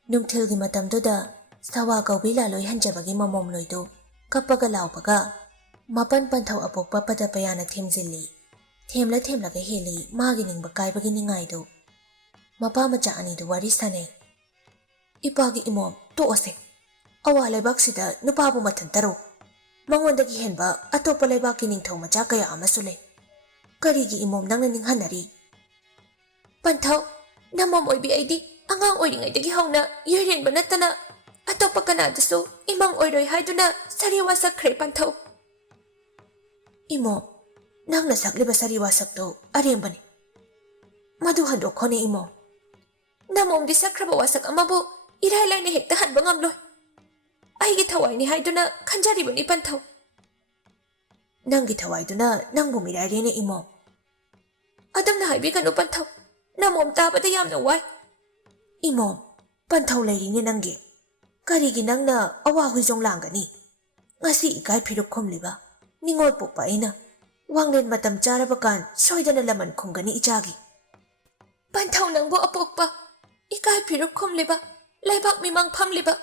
ꯅꯨꯡꯊꯤꯜꯒꯤ ꯃꯇꯝꯗꯨꯗ ꯁꯋꯥ ꯀꯧꯕꯤ ꯂꯥꯂꯣꯏ ꯍꯟꯖꯕꯒꯤ ꯃꯃꯣꯝꯂꯣꯏꯗꯨ ꯀꯞꯄꯒ ꯂꯥꯎꯕꯒ ꯃꯄꯟ ꯄꯟꯊꯧ ꯑꯄꯣꯛꯄ ꯄꯗꯄꯌꯥꯅ ꯊꯦꯝꯖꯤꯜꯂꯤ, ꯊꯦꯝꯂꯒ ꯍꯦꯜꯂꯤ ꯃꯥꯒꯤ ꯅꯤꯡꯕ ꯀꯥꯏꯕꯒꯤ ꯅꯤꯡꯉꯥꯏꯗꯨ꯫ ꯃꯄꯥ ꯃꯆꯥ ꯑꯅꯤꯗꯨ ꯋꯥꯔꯤ ꯁꯥꯅꯩ꯫ ꯏꯄꯥꯒꯤ ꯏꯃꯣꯝ, ꯇꯣꯛꯑꯁꯦ, ꯑꯋꯥ ꯂꯩꯕꯥꯛꯁꯤꯗ ꯅꯨꯄꯥꯕꯨ ꯃꯊꯟꯇꯔꯣ? ꯃꯉꯣꯟꯗꯒꯤ ꯍꯦꯟꯕ ꯑꯇꯣꯞꯄ ꯂꯩꯕꯥꯛꯀꯤ ꯅꯤꯡꯊꯧ ꯃꯆꯥ ꯀꯌꯥ ꯑꯃꯁꯨ ꯂꯩ, ꯀꯔꯤꯒꯤ ꯏꯃꯣꯝ ꯅꯪꯅ ꯅꯤꯡꯍꯟꯅꯔꯤ? ꯄꯟꯊꯧ, ꯅꯃꯣꯝ ꯑꯣꯏꯕꯤ ꯑꯩꯗꯤ ꯑꯉꯥꯡ ꯑꯣꯏꯔꯤꯉꯩꯗꯒꯤ ꯍꯧꯅ ꯌꯣꯏꯔꯦꯟꯕ ꯅꯠꯇꯅ ꯑꯇꯣꯞꯄ ꯀꯅꯥꯗꯁꯨ ꯏꯃꯪ ꯑꯣꯏꯔꯣꯏ ꯍꯥꯏꯗꯨꯅ ꯁꯔꯤ ꯋꯥꯁꯛꯈ꯭ꯔꯦ ꯄꯟꯊꯧ꯫ ꯏꯃꯣꯝ, ꯅꯪꯅ ꯁꯛꯂꯤꯕ ꯁꯔꯤ ꯋꯥꯁꯛꯇꯣ ꯑꯔꯦꯝꯕꯅꯤ, ꯃꯗꯨ ꯍꯟꯗꯣꯛꯈꯣꯅꯦ ꯏꯃꯣꯝ꯫ ꯅꯃꯣꯝꯗꯤ ꯁꯛꯈ꯭ꯔꯕ ꯋꯥꯁꯛ ꯑꯃꯕꯨ ꯏꯔꯥꯏ ꯂꯥꯏꯅ ꯍꯦꯛꯇ ꯍꯟꯕ ꯉꯝꯂꯣꯏ, ꯑꯩꯒꯤ ꯊꯋꯥꯏꯅꯤ ꯍꯥꯏꯗꯨꯅ ꯈꯟꯖꯔꯤꯕꯅꯤ ꯄꯟꯊꯧ꯫ ꯅꯪꯒꯤ ꯊꯋꯥꯏꯗꯨꯅ ꯅꯪꯕꯨ ꯃꯤꯔꯥꯏꯔꯦꯅꯦ ꯏꯃꯣꯝ꯫ ꯑꯗꯨꯝꯅ ꯍꯥꯏꯕꯤꯒꯅꯨ ꯄꯟꯊꯧ, ꯅꯃꯣꯝ ꯇꯥꯕꯗ ꯌꯥꯝꯅ ꯋꯥꯏ꯫ ꯏꯃꯣꯝ, ꯄꯟꯊꯧ ꯂꯩꯔꯤꯅꯦ ꯅꯪꯒꯤ, ꯀꯔꯤꯒꯤ ꯅꯪꯅ ꯑꯋꯥ ꯍꯨꯏꯖꯣꯡ ꯂꯥꯡꯒꯅꯤ? ꯉꯁꯤ ꯏꯀꯥꯏ ꯐꯤꯔꯨꯛ ꯈꯨꯝꯂꯤꯕ ꯅꯤꯡꯉꯣꯜ ꯄꯣꯛꯄ ꯑꯩꯅ ꯋꯥꯡꯂꯦꯟ ꯃꯇꯝ ꯆꯥꯔꯕ ꯀꯥꯟ ꯁꯣꯏꯗꯅ ꯂꯃꯟ ꯈꯨꯝꯒꯅꯤ ꯏꯆꯥꯒꯤ꯫ ꯄꯟꯊꯧ ꯅꯪꯕꯨ ꯑꯄꯣꯛꯄ, ꯏꯀꯥꯏ ꯐꯤꯔꯨꯛ ꯈꯨꯝꯂꯤꯕ, ꯂꯩꯕꯥꯛ ꯃꯤꯃꯥꯡ ꯐꯝꯂꯤꯕ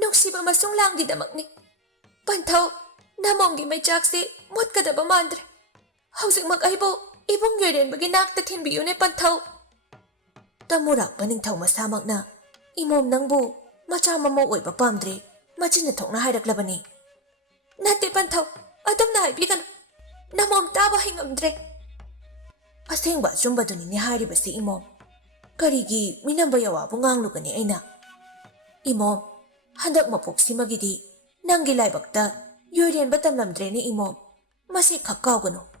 ꯅꯨꯡꯁꯤꯕ ꯃꯁꯨꯡ ꯂꯥꯡꯒꯤꯗꯃꯛꯅꯤ꯫ ꯄꯟꯊꯧ, ꯅꯃꯣꯝꯒꯤ ꯃꯩꯆꯥꯛꯁꯦ ꯃꯨꯠꯀꯗꯕ ꯃꯥꯟꯗ꯭ꯔꯦ, ꯍꯧꯖꯤꯛꯃꯛ ꯑꯩꯕꯨ ꯏꯕꯨꯡ ꯌꯣꯏꯔꯦꯟꯕꯒꯤ ꯅꯥꯛꯇ ꯊꯤꯟꯕꯤꯌꯨꯅꯦ ꯄꯟꯊꯧ꯫ ꯇꯃꯨꯔꯥꯛꯄ ꯅꯤꯡꯊꯧ ꯃꯁꯥꯃꯛꯅ ꯏꯃꯣꯝ ꯅꯪꯕꯨ ꯃꯆꯥ ꯃꯃꯧ ꯑꯣꯏꯕ ꯄꯥꯝꯗ꯭ꯔꯦ ꯃꯆꯤꯟꯅ ꯊꯣꯛꯅ ꯍꯥꯏꯔꯛꯂꯕꯅꯤ꯫ ꯅꯠꯇꯦ ꯄꯟꯊꯧ, ꯑꯗꯨꯝꯅ ꯍꯥꯏꯕꯤꯒꯅꯨ, ꯅꯃꯣꯝ ꯇꯥꯕ ꯍꯩꯉꯝꯗ꯭ꯔꯦ꯫ ꯑꯁꯦꯡꯕ ꯑꯆꯨꯝꯕꯗꯨꯅꯤꯅꯦ ꯍꯥꯏꯔꯤꯕꯁꯤ ꯏꯃꯣꯝ, ꯀꯔꯤꯒꯤ ꯃꯤꯅꯝꯕ ꯌꯋꯥꯕꯨ ꯉꯥꯡꯂꯨꯒꯅꯤ ꯑꯩꯅ? ꯏꯃꯣꯝ, ꯍꯟꯗꯛ ꯃꯄꯣꯛꯁꯤꯃꯒꯤꯗꯤ ꯅꯪꯒꯤ ꯂꯥꯏꯕꯛꯇ ꯌꯣꯏꯔꯦꯟꯕ ꯇꯝꯂꯝꯗ꯭ꯔꯦꯅꯦ ꯏꯃꯣꯝ, ꯃꯁꯤ ꯈꯛ ꯀꯥꯎꯒꯅꯨ꯫